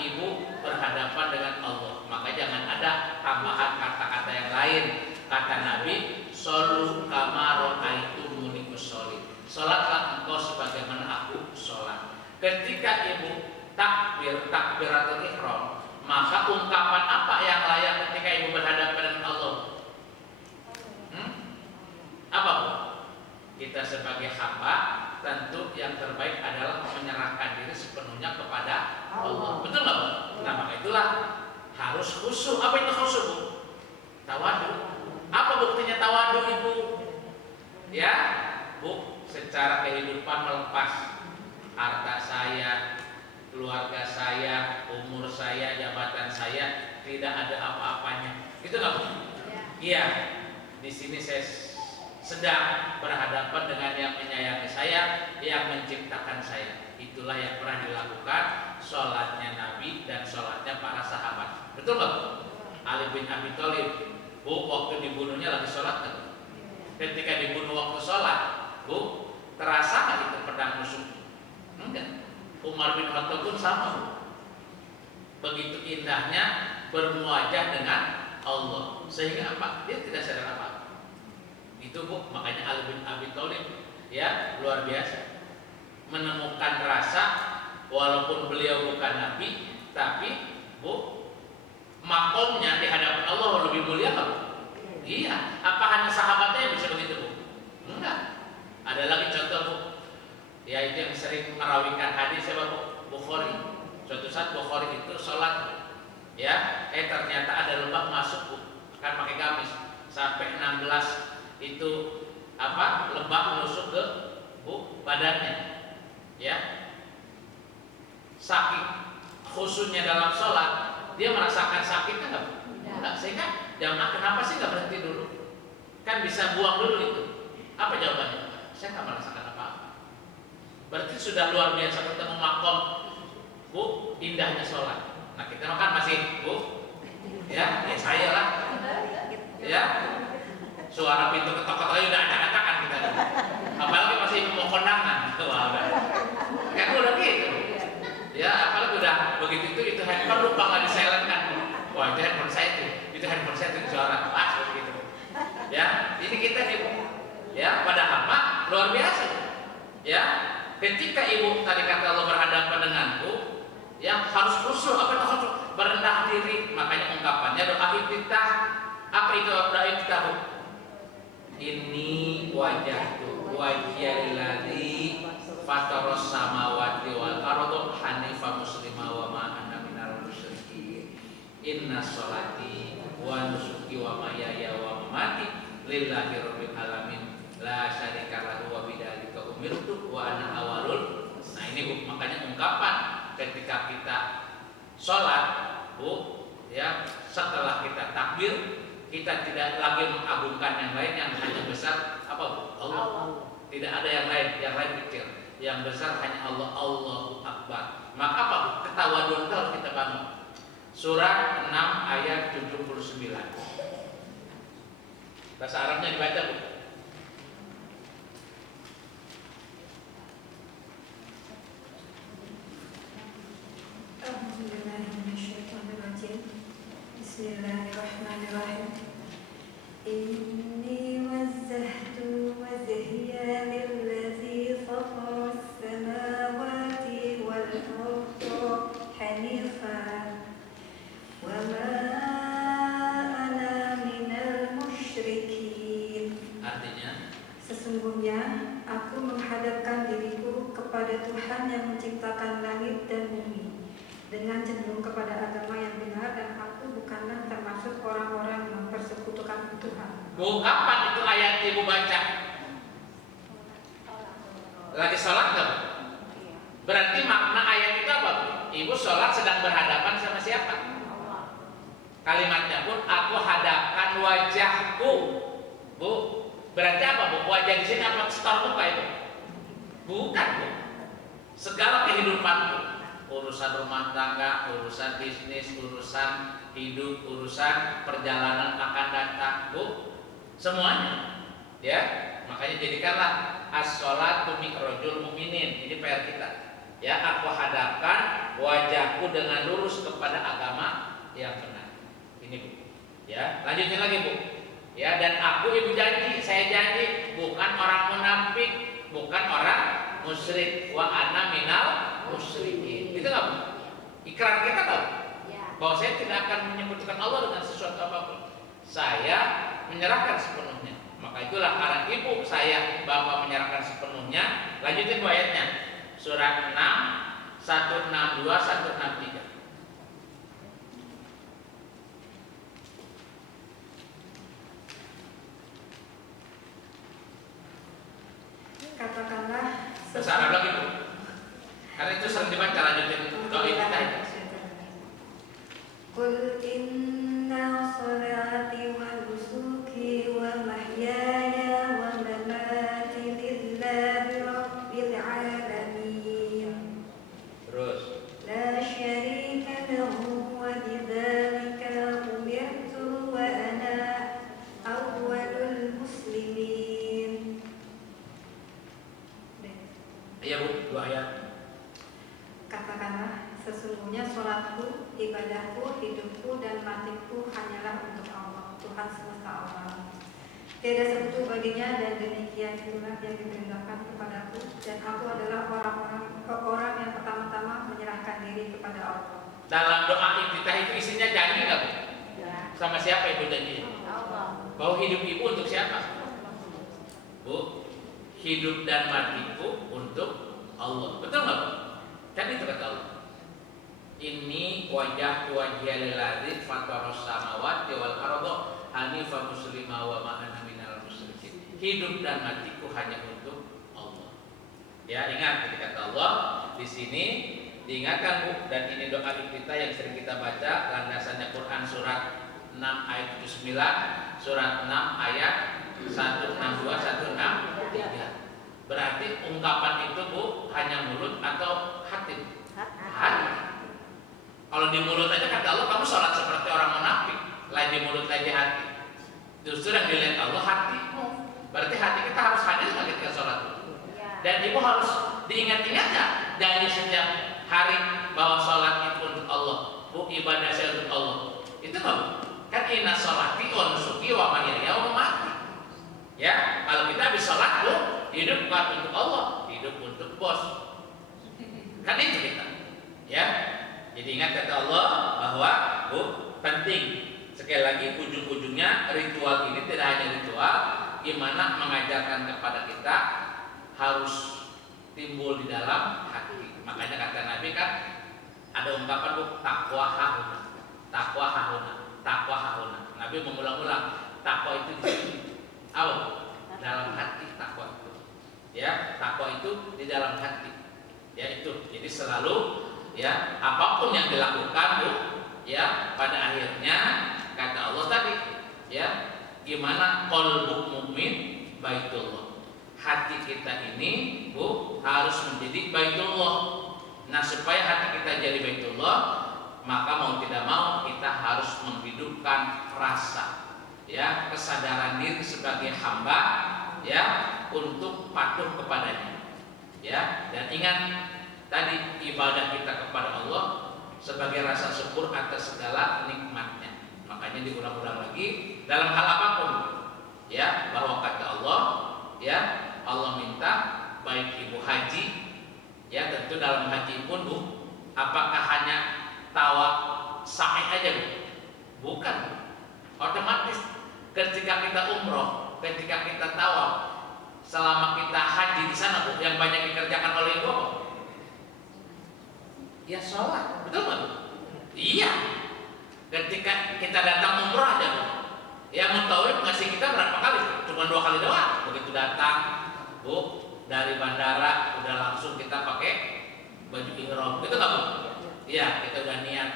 ibu berhadapan dengan Allah. Maka jangan ada tambahan kata-kata yang lain. Kata Nabi, shollu kama ra'aitumuni usolli. Salatlah engkau sebagaimana aku sholat. Ketika ibu takbiratul ihram, maka ungkapan apa yang layak ketika ibu berhadapan dengan Allah? Apa Bu? Kita sebagai hamba tentu yang terbaik adalah menyerahkan diri sepenuhnya kepada Allah. Betul nggak Bu? Nah maka itulah harus khusyuk. Apa itu khusyuk Bu? Tawadu. Apa buktinya tawadu Ibu? Ya Bu, secara kehidupan melepas harta saya, keluarga saya, umur saya, jabatan saya, tidak ada apa-apanya. Itu nggak Bu? Iya. Di sini saya sedang berhadapan dengan yang menyayangi saya, yang menciptakan saya. Itulah yang pernah dilakukan sholatnya Nabi dan sholatnya para sahabat. Betul nggak Bu? Ali bin Abi Thalib, Bu, waktu dibunuhnya lagi sholat kan? Ketika dibunuh waktu sholat, Bu, terasa nggak itu pedang musuh? Enggak. Umar bin Khattab pun sama Bu. Begitu indahnya bermuajah dengan Allah, sehingga apa? Dia tidak sadar apa. Itu Bu, makanya Ali bin Abi Thalib ya luar biasa menemukan rasa walaupun beliau bukan nabi, tapi Bu, makomnya di hadapan Allah lebih mulia nggak Bu? Iya. Apa hanya sahabatnya yang bisa begitu Bu? Enggak. Ada lagi contoh Bu, ya itu yang sering merawikan hadis siapa Bu? Bukhari. Suatu saat Bukhari itu sholat ya, ternyata ada lebah masuk Bu, kan pakai gamis sampai 16 itu apa lebah menusuk ke Bu badannya ya. Saking khusyuknya dalam sholat, dia merasakan sakitnya nggak? Enggak. Sehingga jamaah kenapa sih nggak berhenti dulu? Kan bisa buang dulu itu. Apa jawabannya? Saya nggak merasakan apa-apa. Berarti sudah luar biasa ketemu makom Bu, indahnya sholat. Nah kita makan masih Bu, ya saya lah, ya. Suara pintu ketok-ketok aja udah acak-acakan kita. Apalagi masih mau kondangan, wah udah. Kan udah gitu. Ya, apalagi udah begitu itu handphone lupa nggak disilentkan. Wah itu handphone saya itu handphone saya itu suara pas begitu. Ya, ini kita ibu. Ya, pada hamba luar biasa. Ya, ketika ibu tadi kata Allah berhadapan denganku, yang harus khusyuk, apa itu khusyuk? Berendah diri. Makanya ungkapannya doa iftitah. Apa itu doa iftitah Bu? Ini wajahku wajhiyalladzi fataros samawati wal ardo hanifan muslima wa ma ana minal musyrikin. Inna sholati wa nusuki wa mahyaya wa mamati lillahi rabbil alamin la syarika lahu wa bidzalika umirtu wa ana awwalul. Nah ini Bu, makanya ungkapan ketika kita sholat Bu, ya setelah kita takbir, kita tidak lagi mengagungkan yang lain yang hanya besar apa Bu? Allah. Tidak ada yang lain kecil. Yang besar hanya Allah, Allahu Akbar. Maka apa Bu? Ketawaduan harus kita bangun. Surat 6 ayat 79. Bahasa Arabnya dibaca Bu. Bismillahirrahmanirrahim. Inni wazzahtu wajhiya lillazi fatara as-samawati wal arda hanifan wa ma ana minal musyrikin. Artinya, sesungguhnya aku menghadapkan diriku kepada Tuhan yang menciptakan langit dan bumi dengan cenderung kepada agama yang benar, dan aku bukanlah termasuk orang-orang yang mempersekutukan Tuhan. Bu, kapan itu ayat ibu baca? Lagi sholat nggak Bu? Berarti makna ayat itu apa Bu? Ibu sholat sedang berhadapan sama siapa? Kalimatnya pun aku hadapkan wajahku. Bu, berarti apa Bu? Wajah di sini apa? Setor muka itu? Bukan Bu. Segala kehidupanku, urusan rumah tangga, urusan bisnis, urusan hidup, urusan perjalanan akan datang Bu, semuanya ya. Makanya jadikanlah as-sholatu mi'rajul mu'minin. Ini PR kita ya. Aku hadapkan wajahku dengan lurus kepada agama yang benar. Ya, lanjutin lagi Bu. Ya, dan aku ibu janji, saya janji bukan orang munafik, bukan orang musyrik. Wa ana minal musyrikin. Itu nggak Bu? Ikrar kita tahu bahwa saya tidak akan menyebutkan Allah dengan sesuatu apapun. Saya menyerahkan sepenuhnya. Maka itulah karena ibu saya bapak menyerahkan sepenuhnya. Lanjutin Bu ayatnya. Surat 6 162 163. Katakanlah Bahasa Arab lagi Bu. Karena itu sering dibaca, lanjutin doa kita aja. Qul inna salati wa nusuki wa mahyaya wa mamati lillahi rabbil alamin. Terus. La syarika lahu wa bidzalika umirtu wa ana awwalul muslimin. Iya Bu, dua ayat. Katakanlah, sesungguhnya sholatku, ibadahku, hidupku, dan matiku hanyalah untuk Allah, Tuhan semesta alam. Tiada sekutu baginya, dan demikian itulah yang diperintahkan kepadaku, dan aku adalah orang yang pertama-tama menyerahkan diri kepada Allah. Dalam doa iftitah itu isinya janji nggak Bu? Sama siapa Ibu janji? Bahwa hidup Ibu untuk siapa? Bu, hidup dan matiku untuk Allah. Betul nggak Bu? Kan itu kata Allah. Ini wajah lillazi fataras samawati wal arda hanifan muslima wa ma ana minal musyrikin. Hidup dan matiku hanya untuk Allah. Ya, ingat ketika kata Allah di sini diingatkan Bu, dan ini doa iftitah yang sering kita baca, landasannya Quran surat 6 ayat 79, surat 6 ayat 162 163. Berarti ungkapan itu Bu hanya mulut atau hati? Hati. Kalau di mulut aja kata Allah kamu sholat seperti orang munafik, lain di mulut lain di hati. Justru yang dilihat Allah hatimu. Berarti hati kita harus hadir nggak ketika sholat? Dan Ibu harus diingat-ingat nggak dari setiap hari bahwa sholat itu untuk Allah, Bu, ibadah saya untuk Allah. Itu nggak Bu? Kan inna sholati wa nusuki wa mahyaya wa mamati. Ya, kalau kita habis sholat Bu, hidup bukan untuk Allah, hidup untuk bos. Kan itu kita. Ya. Jadi ingat kata Allah bahwa Bu, penting. Sekali lagi ujung-ujungnya ritual ini tidak hanya ritual, gimana mengajarkan kepada kita harus timbul di dalam hati. Makanya kata Nabi kan ada ungkapan Bu, takwa hahuna. Takwa hahuna, takwa hahuna. Nabi mengulang-ulang, takwa itu di sini. Dalam hati takwa itu. Ya, takwa itu di dalam hati. Ya itu. Jadi selalu ya apapun yang dilakukan Bu, ya pada akhirnya kata Allah tadi, ya gimana qalbul mukmin baitullah. Hati kita ini Bu harus menjadi baitullah. Nah, supaya hati kita jadi baitullah, maka mau tidak mau kita harus menghidupkan rasa, ya kesadaran diri sebagai hamba, ya untuk patuh kepadanya. Ya, dan ingat tadi ibadah kita kepada Allah sebagai rasa syukur atas segala nikmatnya. Makanya diulang-ulang lagi dalam hal apapun, ya bahwa kata Allah, ya Allah minta baik ibu haji, ya tentu dalam haji pun Bu, apakah hanya tawaf sa'i aja Bu? Bukan. Otomatis ketika kita umroh, ketika kita tawaf, selama kita haji di sana Bu, yang banyak dikerjakan oleh ibu apa? Ya sholat, betul nggak Bu? Iya. Ketika kita datang umroh aja Bu, ya mutawif ngasih kita berapa kali? Cuma 2 kali doang. Begitu datang Bu dari bandara udah langsung kita pakai baju ihram, gitu nggak Bu? Iya, kita udah niat,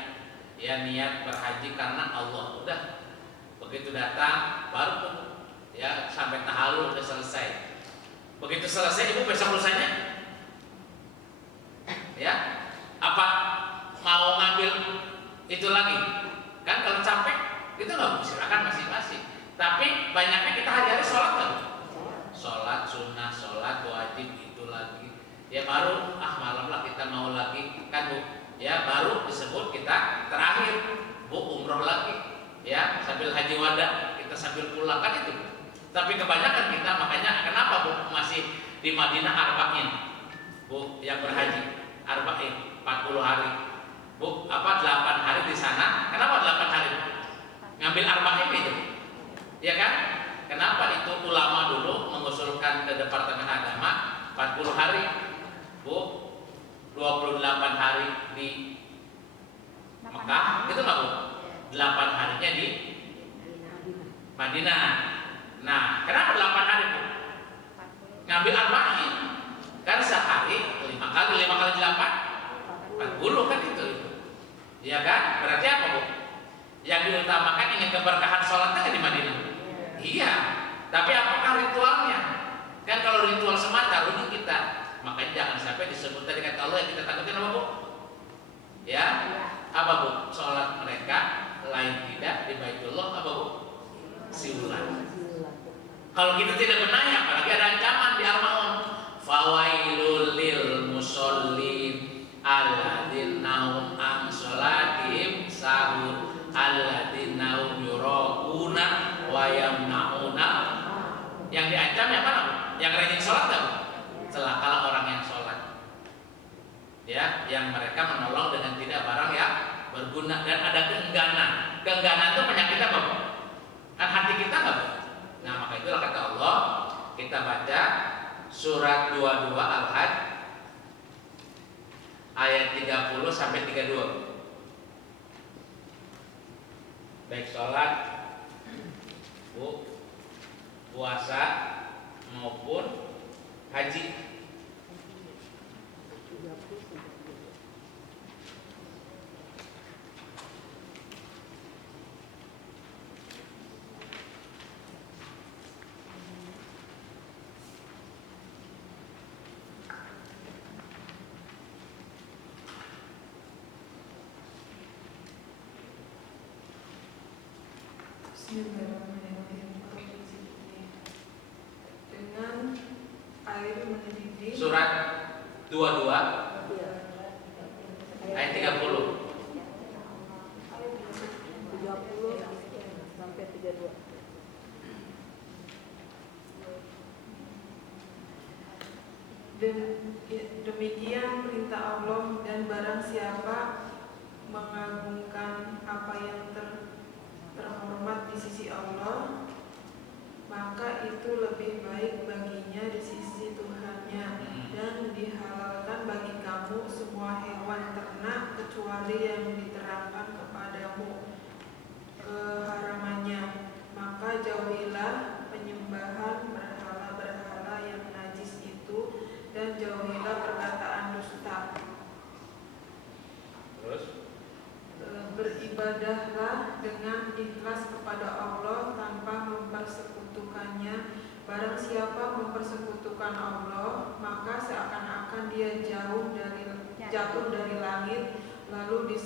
ya niat berhaji karena Allah. Udah. Begitu datang baru Bu, ya sampai tahallul udah selesai. Begitu selesai Ibu besok lusanya, ya apa mau ngambil itu lagi? Kan kalau capek itu nggak Bu, silakan masing-masing. Tapi banyaknya kita hari-hari sholat kan? Sholat sunnah, sholat wajib itu lagi. Ya baru malam lah kita mau lagi kan Bu? Ya baru disebut kita terakhir Bu umroh lagi. ya, sambil haji wada, kita sambil pulang kan itu. Tapi kebanyakan kita, makanya kenapa Bu masih di Madinah arba'in, Bu yang berhaji arba'in 40 hari, Bu 8 hari di sana. Kenapa 8 hari? Ngambil arba'in itu, ya kan? Kenapa itu ulama dulu mengusulkan ke Departemen Agama 40 hari, Bu 28 hari di Mekah, itu nggak Bu? 8 harinya di Madinah. Nah, kenapa 8 hari Bu? Ngambil arba'in. Kan sehari 5 kali 8 40 kan itu. Iya kan? Berarti apa Bu? Yang diutamakan ingin keberkahan sholatnya di Madinah. Iya. Tapi apakah ritualnya? Kan kalau ritual semata rugi kita. Makanya jangan sampai disebut tadi kata Allah yang kita takutin apa Bu? Ya. Apa Bu? Sholat mereka lain tidak di Baitullah apa Bu? Siulan. Kalau kita tidak benahi, apalagi ada ancaman di Al-Maun. Fawailul lil musallin alladzina hum an sholatihim sahun alladzina hum yuraquna wa yamnauna. Yang diancam yang mana Bu? Yang rajin sholat enggak Bu? Celakalah orang yang sholat. Ya, yang mereka menolong dengan tidak barang yang berguna dan ada keengganan. Keengganan itu penyakit apa Bu? Kan hati kita nggak Bu? Nah maka itulah kata Allah, kita baca surat 22 Al-Hajj ayat 30 sampai 32. Baik sholat, Bu, puasa maupun haji. Bismillahirrahmanirrahim. Dengan air mendidih. Surat 22 ayat 30. Sampai 32. Demikian perintah Allah, dan barang siapa mengagungkan apa yang terhormat di sisi Allah, maka itu lebih baik baginya di sisi Tuhannya, dan dihalalkan bagi kamu semua hewan ternak kecuali yang diterangkan kepadamu keharamannya. Maka jauhilah penyembahan berhala-berhala yang najis itu, dan jauhilah perkataan dusta. Terus Beribadahlah dengan ikhlas kepada Allah tanpa mempersekutukannya. Barang siapa mempersekutukan Allah, maka seakan-akan dia jatuh dari langit, lalu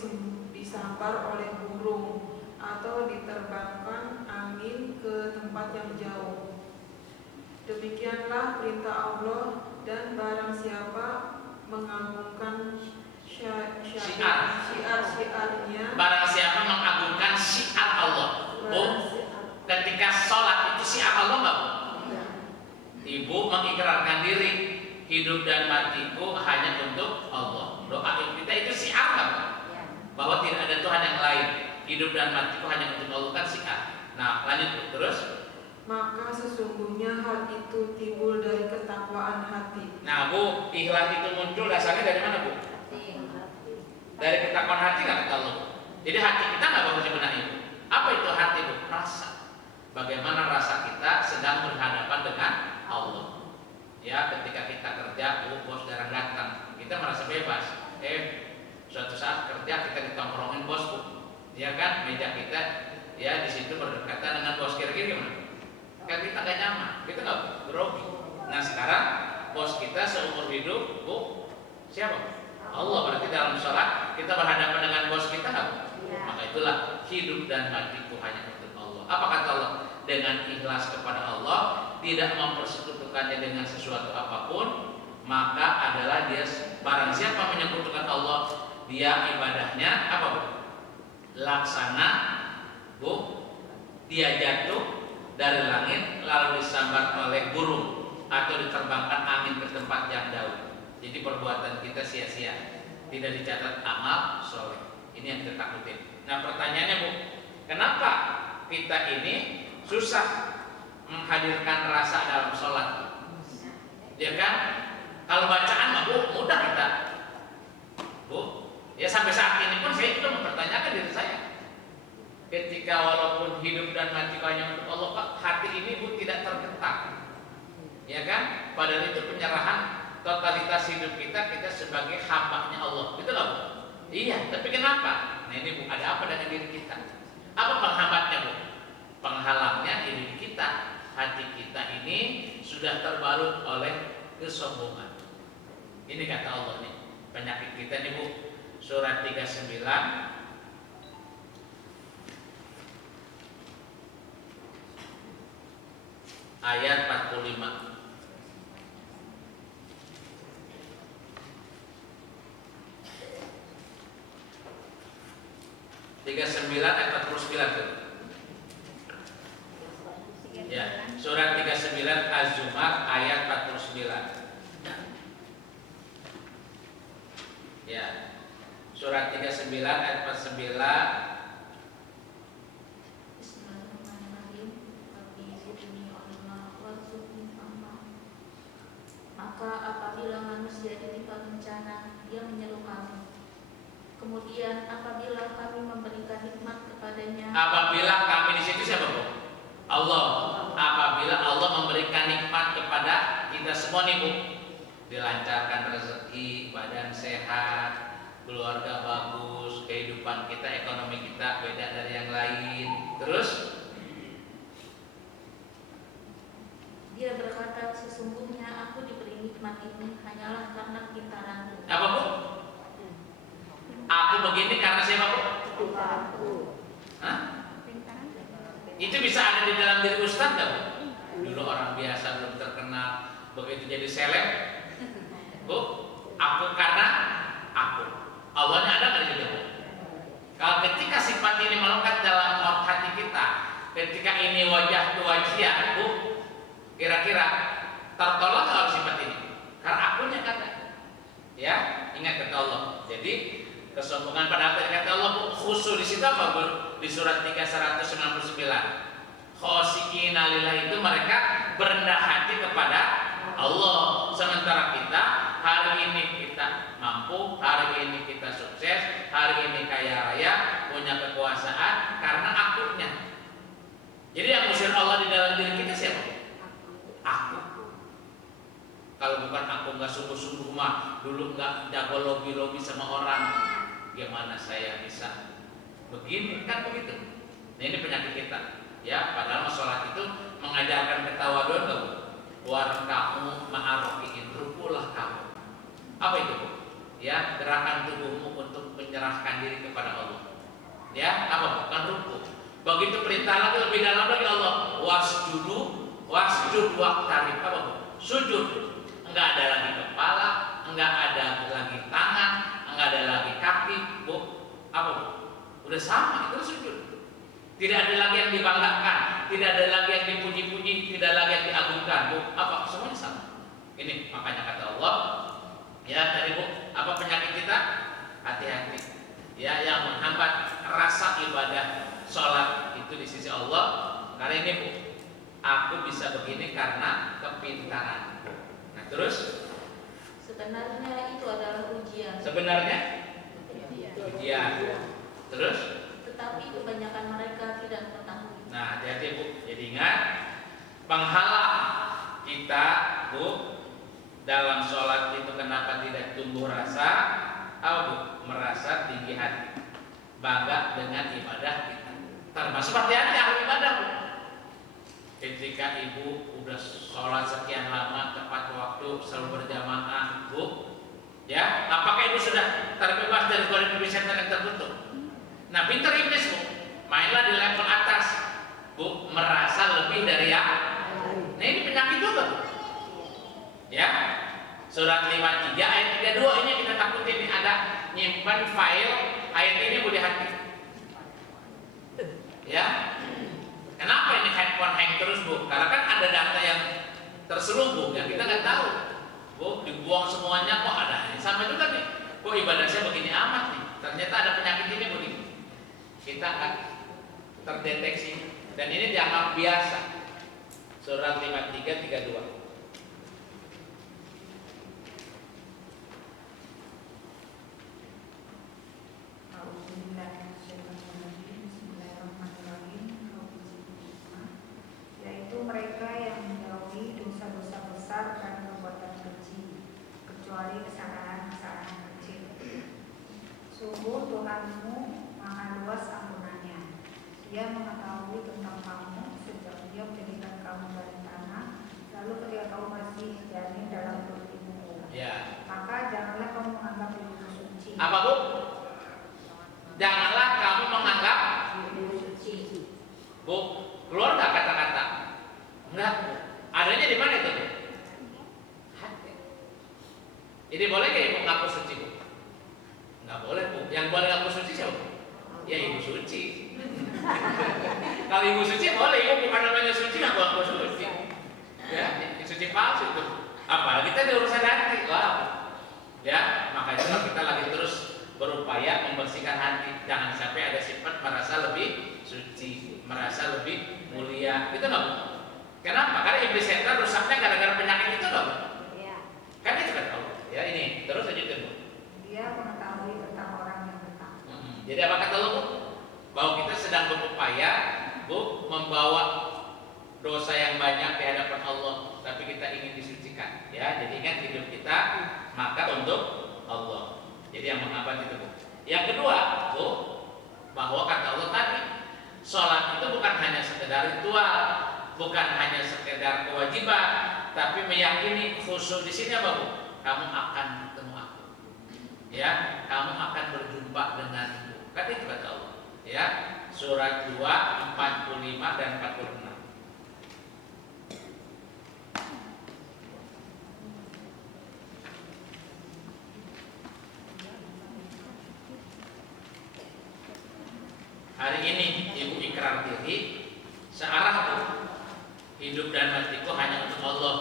disambar oleh burung, atau diterbangkan angin ke tempat yang jauh. Demikianlah perintah Allah, dan barang siapa mengagungkan syiar-syiarnya, barang siapa mengagungkan syiar Allah. Bu, ketika sholat itu syiar Allah nggak Bu? Ibu mengikrarkan diri, hidup dan matiku hanya untuk Allah. Doa kita itu syiar nggak Bu? Bahwa tidak ada Tuhan yang lain, hidup dan matiku hanya untuk Allah, kan syiar. Nah lanjut Bu, terus. Maka sesungguhnya hal itu timbul dari ketakwaan hati. Nah Bu, ikhlas itu muncul dasarnya dari mana Bu? Dari ketakwaan hati nggak kata Allah. Jadi hati kita nggak bagus dibenahi. Apa itu hati Bu? Rasa. Bagaimana rasa kita sedang berhadapan dengan Allah. Ya, ketika kita kerja, Bu, bos jarang datang, kita merasa bebas. Suatu saat kerja kita ditongkrongin bos Bu, ya kan, meja kita ya di situ berdekatan dengan bos, kira-kira gimana? Kan kita nggak nyaman, kita nggak grogi. Nah sekarang bos kita seumur hidup Bu, siapa? Allah. Berarti dalam sholat kita berhadapan dengan bos kita nggak? Maka itulah hidup dan matiku hanya untuk Allah. Apa kata Allah? Dengan ikhlas kepada Allah, tidak mempersekutukannya dengan sesuatu apapun, maka adalah dia, barang siapa menyekutukan Allah, dia ibadahnya apa Bu? Laksana Bu, dia jatuh dari langit lalu disambar oleh burung atau diterbangkan angin ke tempat yang jauh. Jadi perbuatan kita sia-sia, tidak dicatat amal soleh. Ini yang kita takutin. Nah pertanyaannya Bu, kenapa kita ini susah menghadirkan rasa dalam sholat? Ya kan? Kalau bacaan mah Bu, mudah kita. Bu, ya sampai saat ini pun saya juga mempertanyakan diri saya. Ketika walaupun hidup dan mati hanya untuk Allah, Pak, hati ini Bu tidak tergetar. Ya kan? Padahal itu penyerahan totalitas hidup kita sebagai hambanya Allah. Betul nggak Bu? Iya, tapi kenapa? Nah ini Bu, ada apa dengan diri kita? Apa penghambatnya Bu? Penghalangnya diri kita. Hati kita ini sudah terbalut oleh kesombongan. Ini kata Allah nih, penyakit kita nih Bu. Surat 39 ayat 45. ayat 49 tuh. Ya, surat 39 Az-Zumar ayat 49. Ya. Surat 39 ayat 49. Bismillahirrahmanirrahim. Rabbi zidni ilma warzuqni fahma. Maka apabila manusia ditimpa bencana, dia menyeru kami. Kemudian apabila kami memberikan nikmat kepadanya, Apabila kami di situ siapa Bu? Allah. Apabila Allah memberikan nikmat kepada kita semua nih Bu, dilancarkan rezeki, badan sehat, keluarga bagus, kehidupan kita, ekonomi kita beda dari yang lain. Terus dia berkata, sesungguhnya aku diberi nikmat ini hanyalah karena pintaranku. apa Bu? Aku begini karena siapa Bu? Hah? Itu bisa ada di dalam diri Ustaz nggak Bu? Dulu orang biasa belum terkenal, begitu jadi seleb, Bu, aku karena aku. Awalnya ada nggak di situ Bu? Kalau ketika sifat ini melekat dalam hati kita, ketika ini wajah wajah Bu, kira-kira tertolak kalau sifat ini? Karena akunya kata, ya ingat kata Allah. Jadi kesombongan pada akhir kata Allah Bu, khusus di situ apa Bu? Di surat 399. Khosiina lillah itu mereka berendah hati kepada Allah. Sementara kita hari ini kita mampu, hari ini kita sukses, hari ini kaya raya, punya kekuasaan karena akunya. Jadi yang usir Allah di dalam diri kita siapa? Aku. Kalau bukan aku nggak sungguh-sungguh mah, dulu nggak jago lobby sama orang, gimana saya bisa begini? Kan begitu. Nah ini penyakit kita. Ya, padahal sholat itu mengajarkan ketawaduan kamu. Warkamu ma'arokiin, rukulah kamu. Apa itu Bu? Ya, gerakan tubuhmu untuk menyerahkan diri kepada Allah. Ya, apa? Bukan ruku. Begitu perintah lagi lebih dalam lagi Allah. Wasjud waqtarib. Apa Bu? Sujud. Enggak ada lagi kepala, enggak ada lagi tangan, enggak ada lagi kaki, Bu. Apa Bu? Udah sama, itu sujud. Tidak ada lagi yang dibanggakan, tidak ada lagi yang dipuji-puji, tidak lagi yang diagungkan, Bu. Apa? Semuanya sama. Ini makanya kata Allah, ya tadi Bu, apa penyakit kita? Hati-hati. Ya, yang menghambat rasa ibadah sholat itu di sisi Allah. Karena ini Bu, aku bisa begini karena kepintaran. Nah terus? Sebenarnya itu adalah ujian. Sebenarnya? Ujian. Terus? Tetapi kebanyakan mereka tidak mengetahui. Nah hati-hati Bu. Jadi ingat, penghalang kita Bu dalam sholat itu kenapa tidak tumbuh rasa? Bu, merasa tinggi hati, bangga dengan ibadah kita. Termasuk hati-hati ahli ibadah Bu. Ketika ibu udah sholat sekian lama tepat waktu selalu berjamaah Bu, ya apakah ibu sudah terbebas dari koridor setan yang tertutup? Nah pintar iblis Bu, mainlah di level atas Bu, merasa lebih dari yang. Nah ini penyakit juga Bu. Ya, surat 53 ayat 32 ini kita takutin ini ada nyimpan file ayat ini Bu di hati. Ya, kenapa? terselubung ya, kita nggak tahu. Bu, dibuang semuanya kok ada. Sama juga nih, kok ibadah saya begini amat nih. Ternyata ada penyakit ini begini. Kita akan terdeteksi dan ini dianggap biasa. Surat 53:32. Yaitu mereka yang menjauhi dosa-dosa besar dan perbuatan keji, kecuali kesalahan-kesalahan kecil. Sungguh Tuhanmu maha luas ampunannya. Dia mengetahui tentang kamu sejak Dia menjadikan kamu dari tanah, lalu ketika kamu masih janin dalam perut ibumu. Ya. Maka janganlah kamu menganggap dirimu suci. Apa Bu? Janganlah kamu menganggap suci. Bu, keluar nggak kata-kata? Enggak. Adanya di mana itu Bu? Hati. Ini boleh nggak Ibu ngaku suci Bu? Nggak boleh Bu. Yang boleh ngaku suci siapa? Ya Ibu suci. Kalau Ibu suci boleh, Ibu bukan namanya suci ngaku suci. Ya, suci palsu itu. Apalagi kita di urusan hati, wow. Ya, makanya kita lagi terus berupaya membersihkan hati. Jangan sampai ada sifat merasa lebih suci, merasa lebih mulia. Itu nggak Bu? Kenapa? Karena iblis setan rusaknya gara-gara penyakit itu nggak Bu? Iya. Kan itu kan Allah. Ya ini terus lanjutin Bu. Dia mengetahui tentang orang yang bertakwa. Jadi apa kata Allah Bu? Bahwa kita sedang berupaya Bu membawa dosa yang banyak di hadapan Allah, tapi kita ingin disucikan. Ya, jadi ingat hidup kita maka untuk Allah. Jadi yang menghambat itu Bu. Yang kedua Bu, bahwa kata Allah tadi, sholat itu bukan hanya sekedar ritual, bukan hanya sekedar kewajiban, tapi meyakini khusyuk di sini apa Bu? Kamu akan ketemu aku. Ya, kamu akan berjumpa denganku. Kan itu kata Allah. Ya, surat 2 45 dan 46. Hari ini Ibu ikrar diri searah Bu, hidup dan matiku hanya untuk Allah.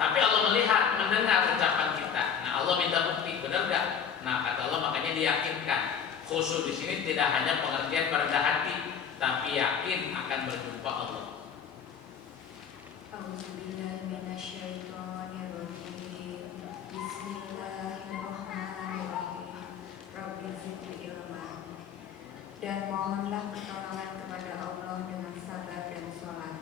Tapi Allah melihat, mendengar ucapan kita. Nah, Allah minta bukti, benar gak? Nah, kata Allah makanya diyakinkan. Khusyuk di sini tidak hanya pengertian merendah hati, tapi yakin akan berjumpa Allah. Dan mohonlah pertolongan kepada Allah dengan sabar dan sholat.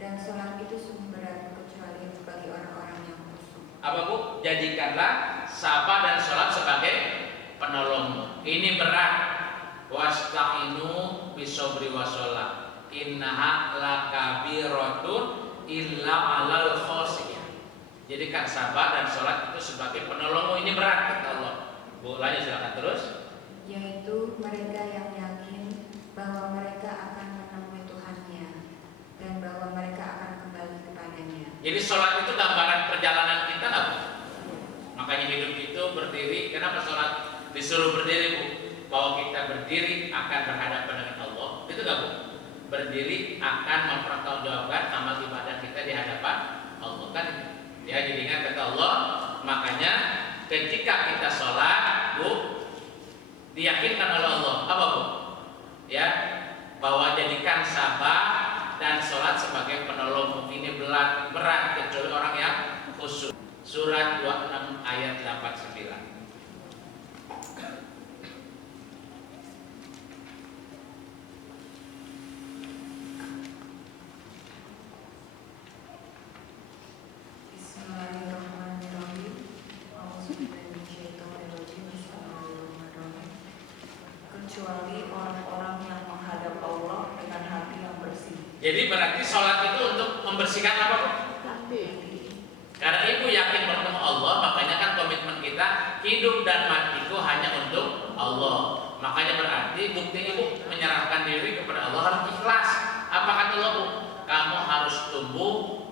Dan sholat itu sungguh berat kecuali bagi orang-orang yang khusyuk. Apa Bu? Jadikanlah sabar dan sholat sebagai penolongmu. Ini berat. Wasta'inu bisobri washolat. Innaha lakabiratun illa alal khosiyah. Jadikan sabar dan sholat itu sebagai penolongmu. Ini berat kata Allah. Bu, lanjut silakan terus. Yaitu mereka yang yakin bahwa mereka akan menemui Tuhannya dan bahwa mereka akan kembali kepadanya. Jadi sholat itu gambaran perjalanan kita nggak Bu? Makanya hidup itu berdiri. Kenapa sholat disuruh berdiri Bu? Bahwa kita berdiri akan berhadapan dengan Allah. Itu nggak Bu? Berdiri akan mempertanggungjawabkan amal ibadah kita di hadapan Allah kan? Ya, jadi ingat kata Allah. Makanya ketika kita sholat Bu, diyakinkan oleh Allah apa Bu? Ya, bahwa jadikan sabar dan sholat sebagai penolong. Ini berat kecuali orang yang khusyuk. Surat 26 ayat 89. Bismillahirrahmanirrahim. Bismillahirrahmanirrahim. Kecuali orang-orang yang menghadap Allah dengan hati yang bersih. Jadi berarti sholat itu untuk membersihkan apa Bu? Karena Ibu yakin bertemu Allah, makanya kan komitmen kita hidup dan matiku hanya untuk Allah. Makanya berarti bukti Ibu menyerahkan diri kepada Allah harus ikhlas. Apa kata Allah Bu? Kamu harus tumbuh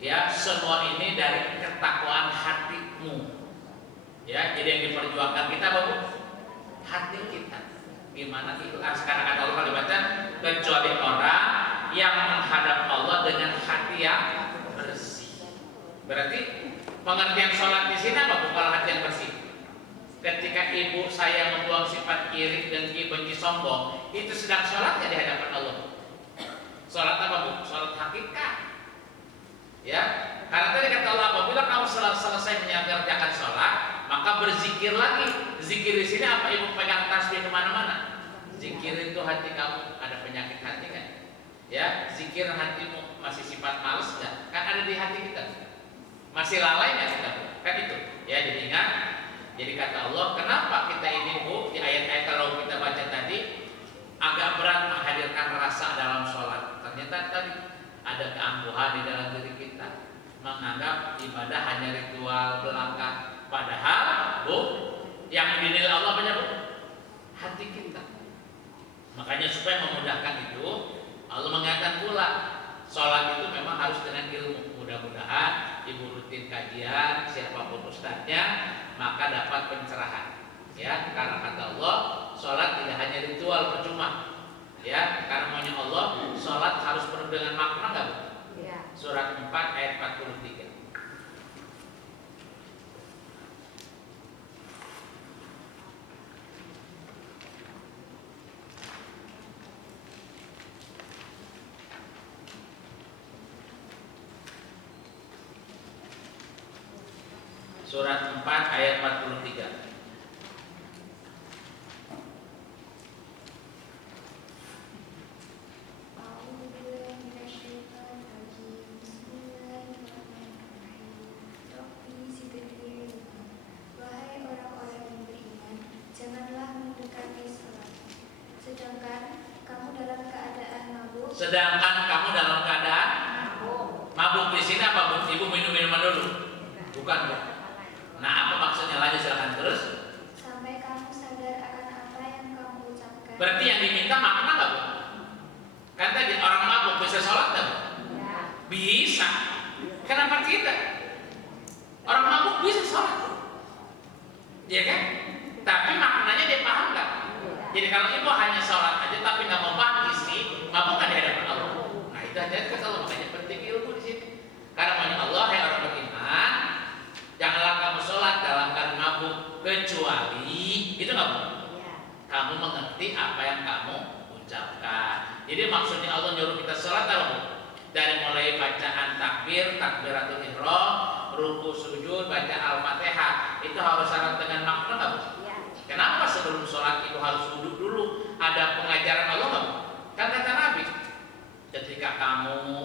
ya semua ini dari ketakwaan hatimu. Ya, jadi yang diperjuangkan kita apa Bu? Hati kita. Gimana ikhlas? Karena kata Allah kalau dibaca, kecuali orang yang menghadap Allah dengan hati yang bersih. Berarti pengertian sholat di sini apa? Bukan hati yang bersih. Ketika ibu saya membuang sifat iri, dengki, benci, sombong, itu sedang sholatnya di hadapan Allah. Sholat apa bu? Sholat hakikat. Ya, karena tadi kata Allah, apabila kamu selesai mengerjakan sholat, maka berzikir lagi. Zikir di sini apa? Ibu pegang tasbih kemana-mana. Zikir itu hati kamu ada penyakit hati kan? Ya, zikir hatimu masih sifat malas nggak? Kan ada di hati kita. Masih lalai nggak kita? Kan itu. Ya, jadi ingat. Jadi kata Allah, kenapa kita ini bu di ayat-ayat kalau kita baca tadi agak berat menghadirkan rasa dalam sholat. Ternyata tadi ada keangkuhan di dalam diri kita, menganggap ibadah hanya ritual belaka. Padahal bu, yang dinilai Allah banyak bu, hati kita. Makanya supaya memudahkan itu, Allah mengatakan pula sholat itu memang harus dengan ilmu. Mudah-mudahan ibu rutin kajian, siapapun ustadznya, maka dapat pencerahan. Ya, karena kata Allah, sholat tidak hanya ritual percuma. Ya, karena maunya Allah, sholat harus penuh dengan makna nggak bu? Ya. Surat 4 ayat 43. Surat 4 ayat 43. Wahai orang-orang yang beriman, janganlah mendekati salat. Sedangkan kamu dalam keadaan mabuk. Mabuk di sini apa bu? Ibu minum minuman dulu. Bukan bu. Nah, apa maksudnya lagi, silakan terus. Sampai kamu sadar akan apa yang kamu ucapkan. Berarti yang diminta makna nggak bu? Kan tadi orang mabuk bisa sholat nggak bu? Ya. Bisa. Kenapa tidak? Orang mabuk bisa sholat, ya kan? Tapi maknanya dia paham nggak? Jadi kalau ibu hanya sholat aja tapi nggak mau paham isi, mabuk kan di hadapan Allah. Nah itu aja kata Allah, makanya penting ilmu di sini. Karena makanya Allah, hai orang beriman, janganlah kamu sholat dalam keadaan mabuk kecuali itu nggak bu? Kamu mengerti apa yang kamu ucapkan. Jadi maksudnya Allah nyuruh kita sholat apa bu? Dari mulai bacaan takbir, takbiratul ihram, ruku sujud, baca al-fatihah, itu harus syarat dengan makna nggak bu? Ya. Kenapa sebelum sholat itu harus wudhu dulu? Ada pengajaran Allah nggak bu? Kan kata Nabi, ketika kamu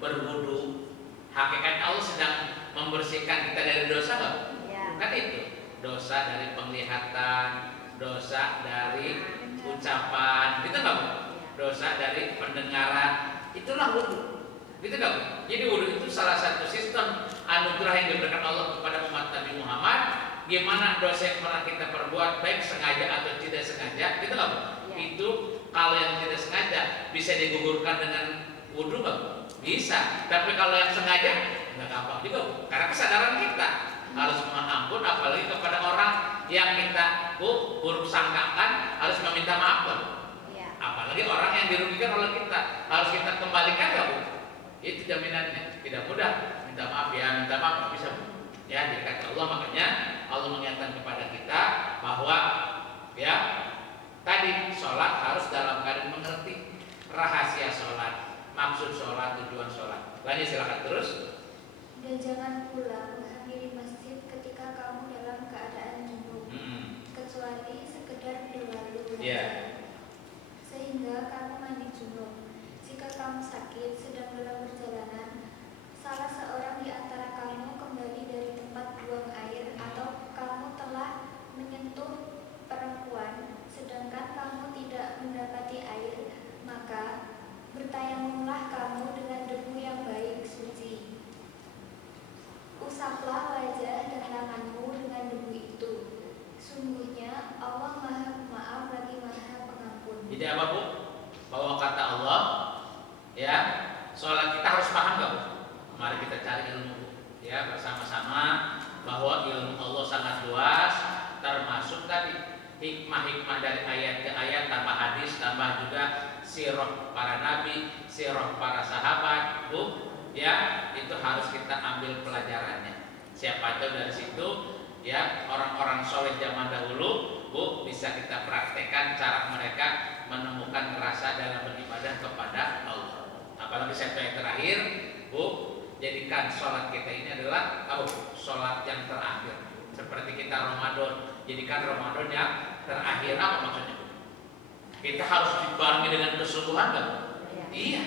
berwudhu, hakikat Allah sedang membersihkan kita dari dosa nggak bu? Ya. Kan itu dosa dari penglihatan, dosa dari ucapan, gitu nggak bu? Dosa dari pendengaran. Itulah wudhu, gitu nggak bu? Jadi wudhu itu salah satu sistem anugerah yang diberikan Allah kepada umat Nabi Muhammad. Gimana dosa yang pernah kita perbuat, baik sengaja atau tidak sengaja, gitu nggak bu? Ya. Itu kalau yang tidak sengaja bisa digugurkan dengan wudhu nggak bu? Bisa. Tapi kalau yang sengaja nggak gampang juga bu. Karena kesadaran kita harus mohon ampun, apalagi kepada orang yang kita buruk sangkakan, harus meminta maaf bu. Ya. Apalagi orang yang dirugikan oleh kita, harus kita kembalikan nggak bu? Itu jaminannya. Tidak mudah. Minta maaf ya, minta maaf bisa bu. Ya, jadi kata Allah, makanya Allah mengingatkan kepada kita bahwa ya tadi sholat harus dalam keadaan mengerti rahasia sholat, maksud sholat, tujuan sholat. Lanjut silakan terus. Dan jangan pula menghadiri masjid ketika kamu dalam keadaan junub, kecuali sekedar berlalu saja. Yeah. Sehingga kamu mandi junub. Jika kamu sakit sedang dalam perjalanan, salah seorang di antara kamu kembali dari tempat buang air, atau kamu telah menyentuh perempuan sedangkan kamu tidak mendapati air, maka bertayamumlah kamu dengan debu yang baik suci. Usaplah wajah dan tanganmu dengan debu itu. Sungguhnya Allah Maha Pemaaf lagi Maha Pengampun. Jadi apa bu? Bahwa kata Allah, ya sholat kita harus paham nggak bu? Mari kita cari ilmu bu, ya bersama-sama bahwa ilmu Allah sangat luas, termasuk tadi hikmah-hikmah dari ayat ke ayat, tambah hadis, tambah juga sirah para nabi, sirah para sahabat bu. ya itu harus kita ambil pelajarannya. Siapa tahu dari situ ya orang-orang soleh zaman dahulu, Bu, bisa kita praktekkan cara mereka menemukan rasa dalam beribadah kepada Allah. Apalagi satu yang terakhir, Bu, jadikan sholat kita ini adalah sholat yang terakhir. Seperti kita Ramadan, jadikan Ramadan yang terakhir. Apa maksudnya? Kita harus dibarengi dengan kesungguhan, kan? Iya.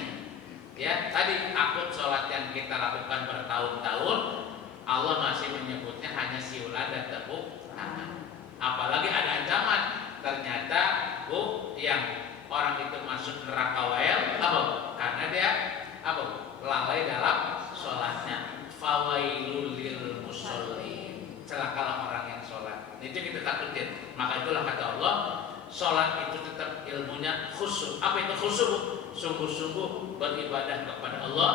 Ya, tadi akut sholat yang kita lakukan bertahun-tahun, Allah masih menyebutnya hanya siulan dan tepuk tangan. Apalagi ada ancaman, ternyata Bu, yang orang itu masuk neraka wael, karena dia lalai dalam sholatnya. Fawailul lil musholin, celakalah orang yang sholat. Itu kita takutin. Maka itulah kata Allah, sholat itu tetap ilmunya khusyuk. Apa itu khusyuk? Sungguh-sungguh beribadah kepada Allah.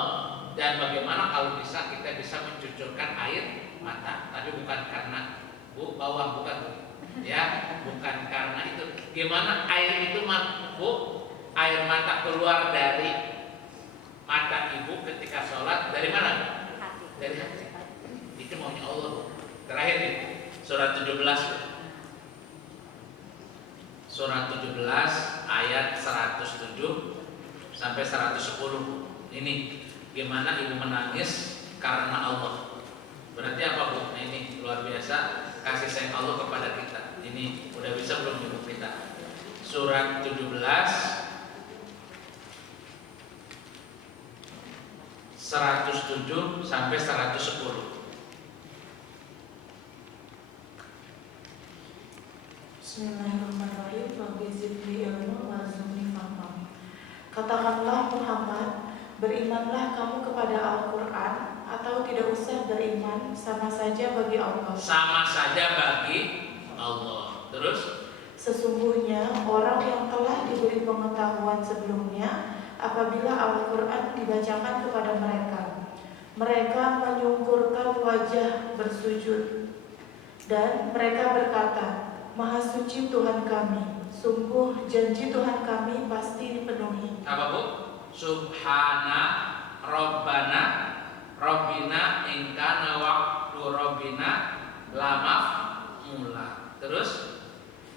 Dan bagaimana kalau bisa kita bisa mencucurkan air mata, tapi bukan karena bawah, bukan, ya, bukan karena itu. Gimana air itu, Bu? Air mata keluar dari mata ibu ketika sholat dari mana? Dari hati. Itu maunya Allah. Terakhir nih, surat 17. Surat 17 ayat 107 sampai 110. Ini gimana ibu menangis karena Allah. Berarti apa, Bu? Nah, ini luar biasa kasih sayang Allah kepada kita. Ini udah bisa belum ibu kita? Surat 17 107 sampai 110. Bismillahirrahmanirrahim. Rabbi zidni ilma warzuqni fahma. Katakanlah Muhammad, berimanlah kamu kepada Al-Quran atau tidak usah beriman, sama saja bagi Allah. Sama saja bagi Allah. Terus? Sesungguhnya orang yang telah diberi pengetahuan sebelumnya, apabila Al-Quran dibacakan kepada mereka menyungkurkan wajah bersujud, dan mereka berkata, Maha suci Tuhan kami, sungguh janji Tuhan kami pasti dipenuhi. Apa, Bu? Subhana Rabbana Rabbina ingkana waqtu Rabbina lamaf mula. Terus?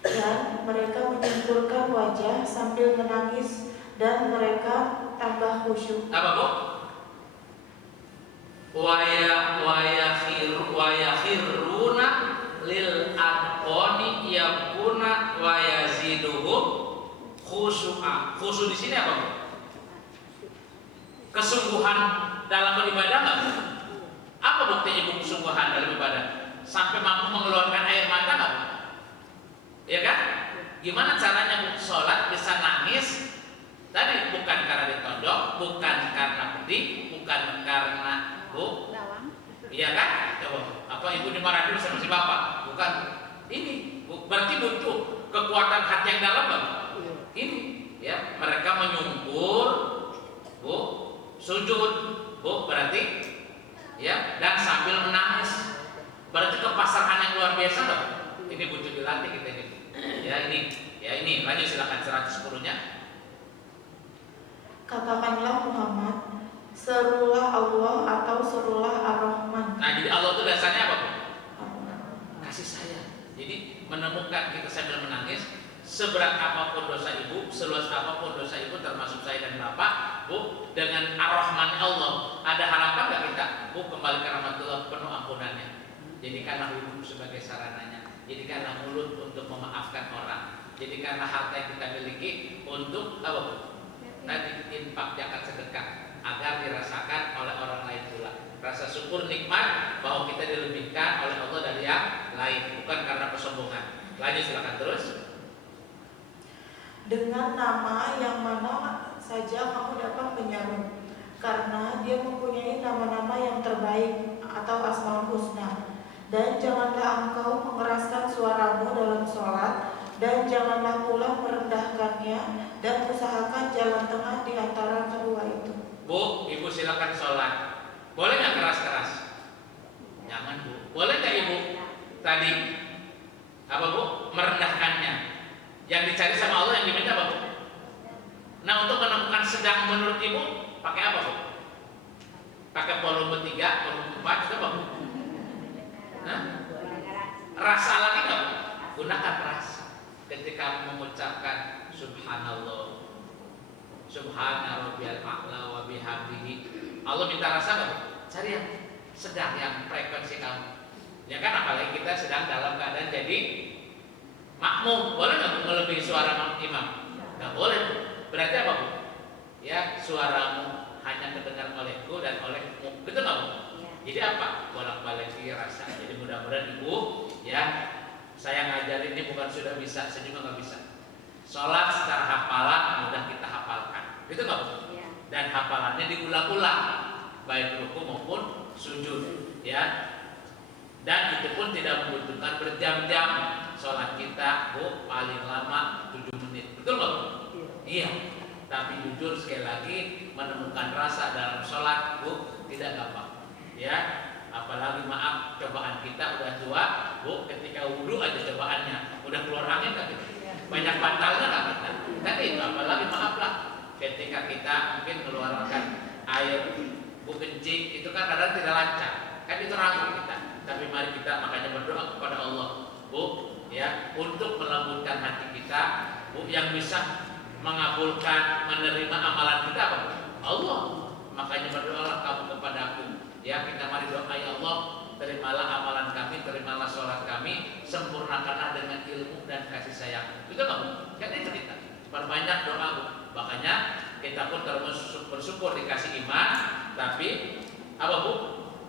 Dan mereka menyungkurkan wajah sambil menangis, dan mereka tambah khusyuk. Apa, Bu? Wayakhiruna lil adqani yakuna wayaziduhum khusyu'a. Khusyuk di sini apa, Bu? Kesungguhan dalam beribadah nggak? Apa buktinya, Bu, kesungguhan dalam ibadah? Sampai mampu mengeluarkan air mata nggak, Bu? Ya kan? Gimana caranya, Bu, sholat bisa nangis? Tadi bukan karena ditodok, bukan karena pedih, bukan karena, Bu, iya kan? Coba, apa ibu dimarahin sama si bapak? Bukan. Ini, Bu, berarti butuh kekuatan hati yang dalam, Bu. Ini, ya, mereka menyungkur, Bu, sujud, Bu, berarti, ya, dan sambil menangis. Berarti kepasrahan yang luar biasa, loh. Ini butuh dilatih kita ini. Ya ini, lanjut silakan 110-nya. Katakanlah Muhammad, serulah Allah atau serulah Ar-Rahman. Nah, jadi Allah itu dasarnya apa, Bu? Kasih sayang. Jadi menemukan kita sambil menangis, seberat apapun dosa ibu, seluas apapun dosa ibu, termasuk saya dan bapak, Bu, dengan Ar-Rahman Allah, ada harapan nggak kita, Bu, kembali ke rahmatullah penuh ampunannya? Jadikanlah wudhu sebagai sarananya, jadikanlah mulut untuk memaafkan orang, jadikanlah harta yang kita miliki untuk apa, Bu? Tadi infak, zakat, sedekah, agar dirasakan oleh orang lain pula. Rasa syukur nikmat bahwa kita dilebihkan oleh Allah dari yang lain, bukan karena kesombongan. Lanjut silakan terus. Dengan nama yang mana saja kamu dapat menyeru, karena dia mempunyai nama-nama yang terbaik atau Asmaul Husna. Dan janganlah engkau mengeraskan suaramu dalam sholat, dan janganlah pula merendahkannya, dan usahakan jalan tengah di antara kedua itu. Bu, ibu silakan sholat. Boleh nggak keras-keras? Jangan, Bu. Boleh nggak ibu tadi apa, Bu? Merendahkannya. Yang dicari sama Allah yang diminta apa, Bu? Nah, untuk menemukan sedang menurut ibu pakai apa, Bu? kamu mengucapkan subhanallah, subhana rabbiyal a'la wa bihamdihi, Allah minta rasa apa? Cari yang sedang, yang frekuensi kamu. Ya kan, apalagi kita sedang dalam keadaan jadi makmum, boleh nggak melebihi suara imam? Nggak boleh. Berarti apa, Bu? Ya, suaramu hanya terdengar olehku dan olehmu. Betul nggak, Bu? Jadi apa? Bolak-balik rasa. Jadi mudah-mudahan Ibu, ya, saya ngajarin ini bukan sudah bisa, saya juga nggak bisa. Sholat secara hafalan mudah kita hafalkan, gitu nggak, Bu? Dan hafalannya diulang-ulang, baik ruku maupun sujud, ya. Dan itu pun tidak membutuhkan berjam-jam. Sholat kita, Bu, paling lama 7 menit, betul nggak, Bu? Iya. Tapi jujur sekali lagi, menemukan rasa dalam sholat, Bu, tidak gampang. Ya, apalagi maaf, cobaan kita udah tua, Bu, ketika wudhu aja cobaannya udah keluar angin kan gitu. Banyak bantalnya kan kita. Kan itu, apalagi maaf lah, ketika kita mungkin mengeluarkan air, Bu, kencing, itu kan kadang tidak lancar. Kan itu ragu kita. Tapi mari kita makanya berdoa kepada Allah, Bu, ya, untuk melembutkan hati kita, Bu, yang bisa mengabulkan, menerima amalan kita apa? Allah. Makanya berdoalah kamu kepada aku. Ya, kita mari doa, ya Allah, terimalah amalan kami, terimalah sholat kami, sempurnakanlah dengan ilmu dan kasih sayang. Itu nggak, Bu? Kan itu kita perbanyak doa, Bu. Makanya kita pun terus bersyukur dikasih iman, tapi apa, Bu?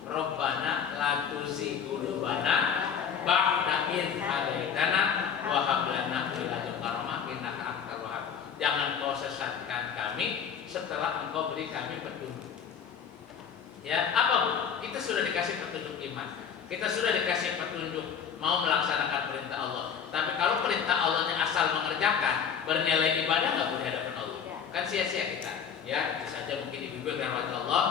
Rabbana la tuzigh qulubana ba'da idh hadaitana wa hab lana min ladunka rahmah innaka antal wahhab. Jangan kau sesatkan kami setelah engkau beri kami petunjuk. Ya, apa, Bu? Kita sudah dikasih petunjuk iman. Kita sudah dikasih petunjuk mau melaksanakan perintah Allah. Tapi kalau perintah Allahnya asal mengerjakan, bernilai ibadah nggak boleh hadapan Allah. Kan sia-sia kita. Ya, itu saja mungkin ibu-ibu yang dirahmati Allah.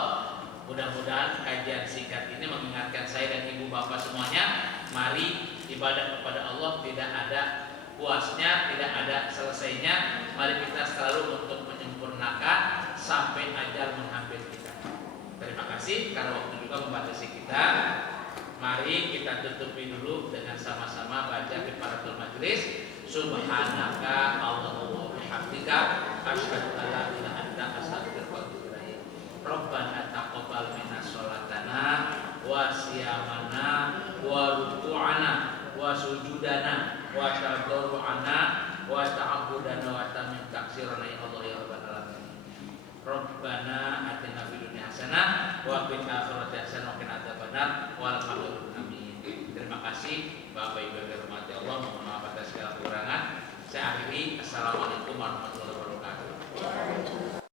Mudah-mudahan kajian singkat ini mengingatkan saya dan ibu bapak semuanya, mari ibadah kepada Allah tidak ada puasnya, tidak ada selesainya. Mari kita selalu untuk menyempurnakan sampai ajal menghampiri kita. Terima kasih karena waktu juga membatasi kita. Mari kita tutupi dulu dengan sama-sama baca kifaratul majlis. Subhanaka Allahumma bihamdika asyhadu an la ilaha illa anta astaghfiruka wa atubu ilaik. Rabbana taqabbal minna sholatana wa siyamana wa ruku'ana wa sujudana wa tadarru'ana wa ta'abbudana wa tamim taksirana ya Allah ya rabbal alamin. Rabbana atina fid dunya hasanah wa fil akhirati hasanah wa qina adzabannar. Walhamdulillah. Amin. Terima kasih Bapak Ibu.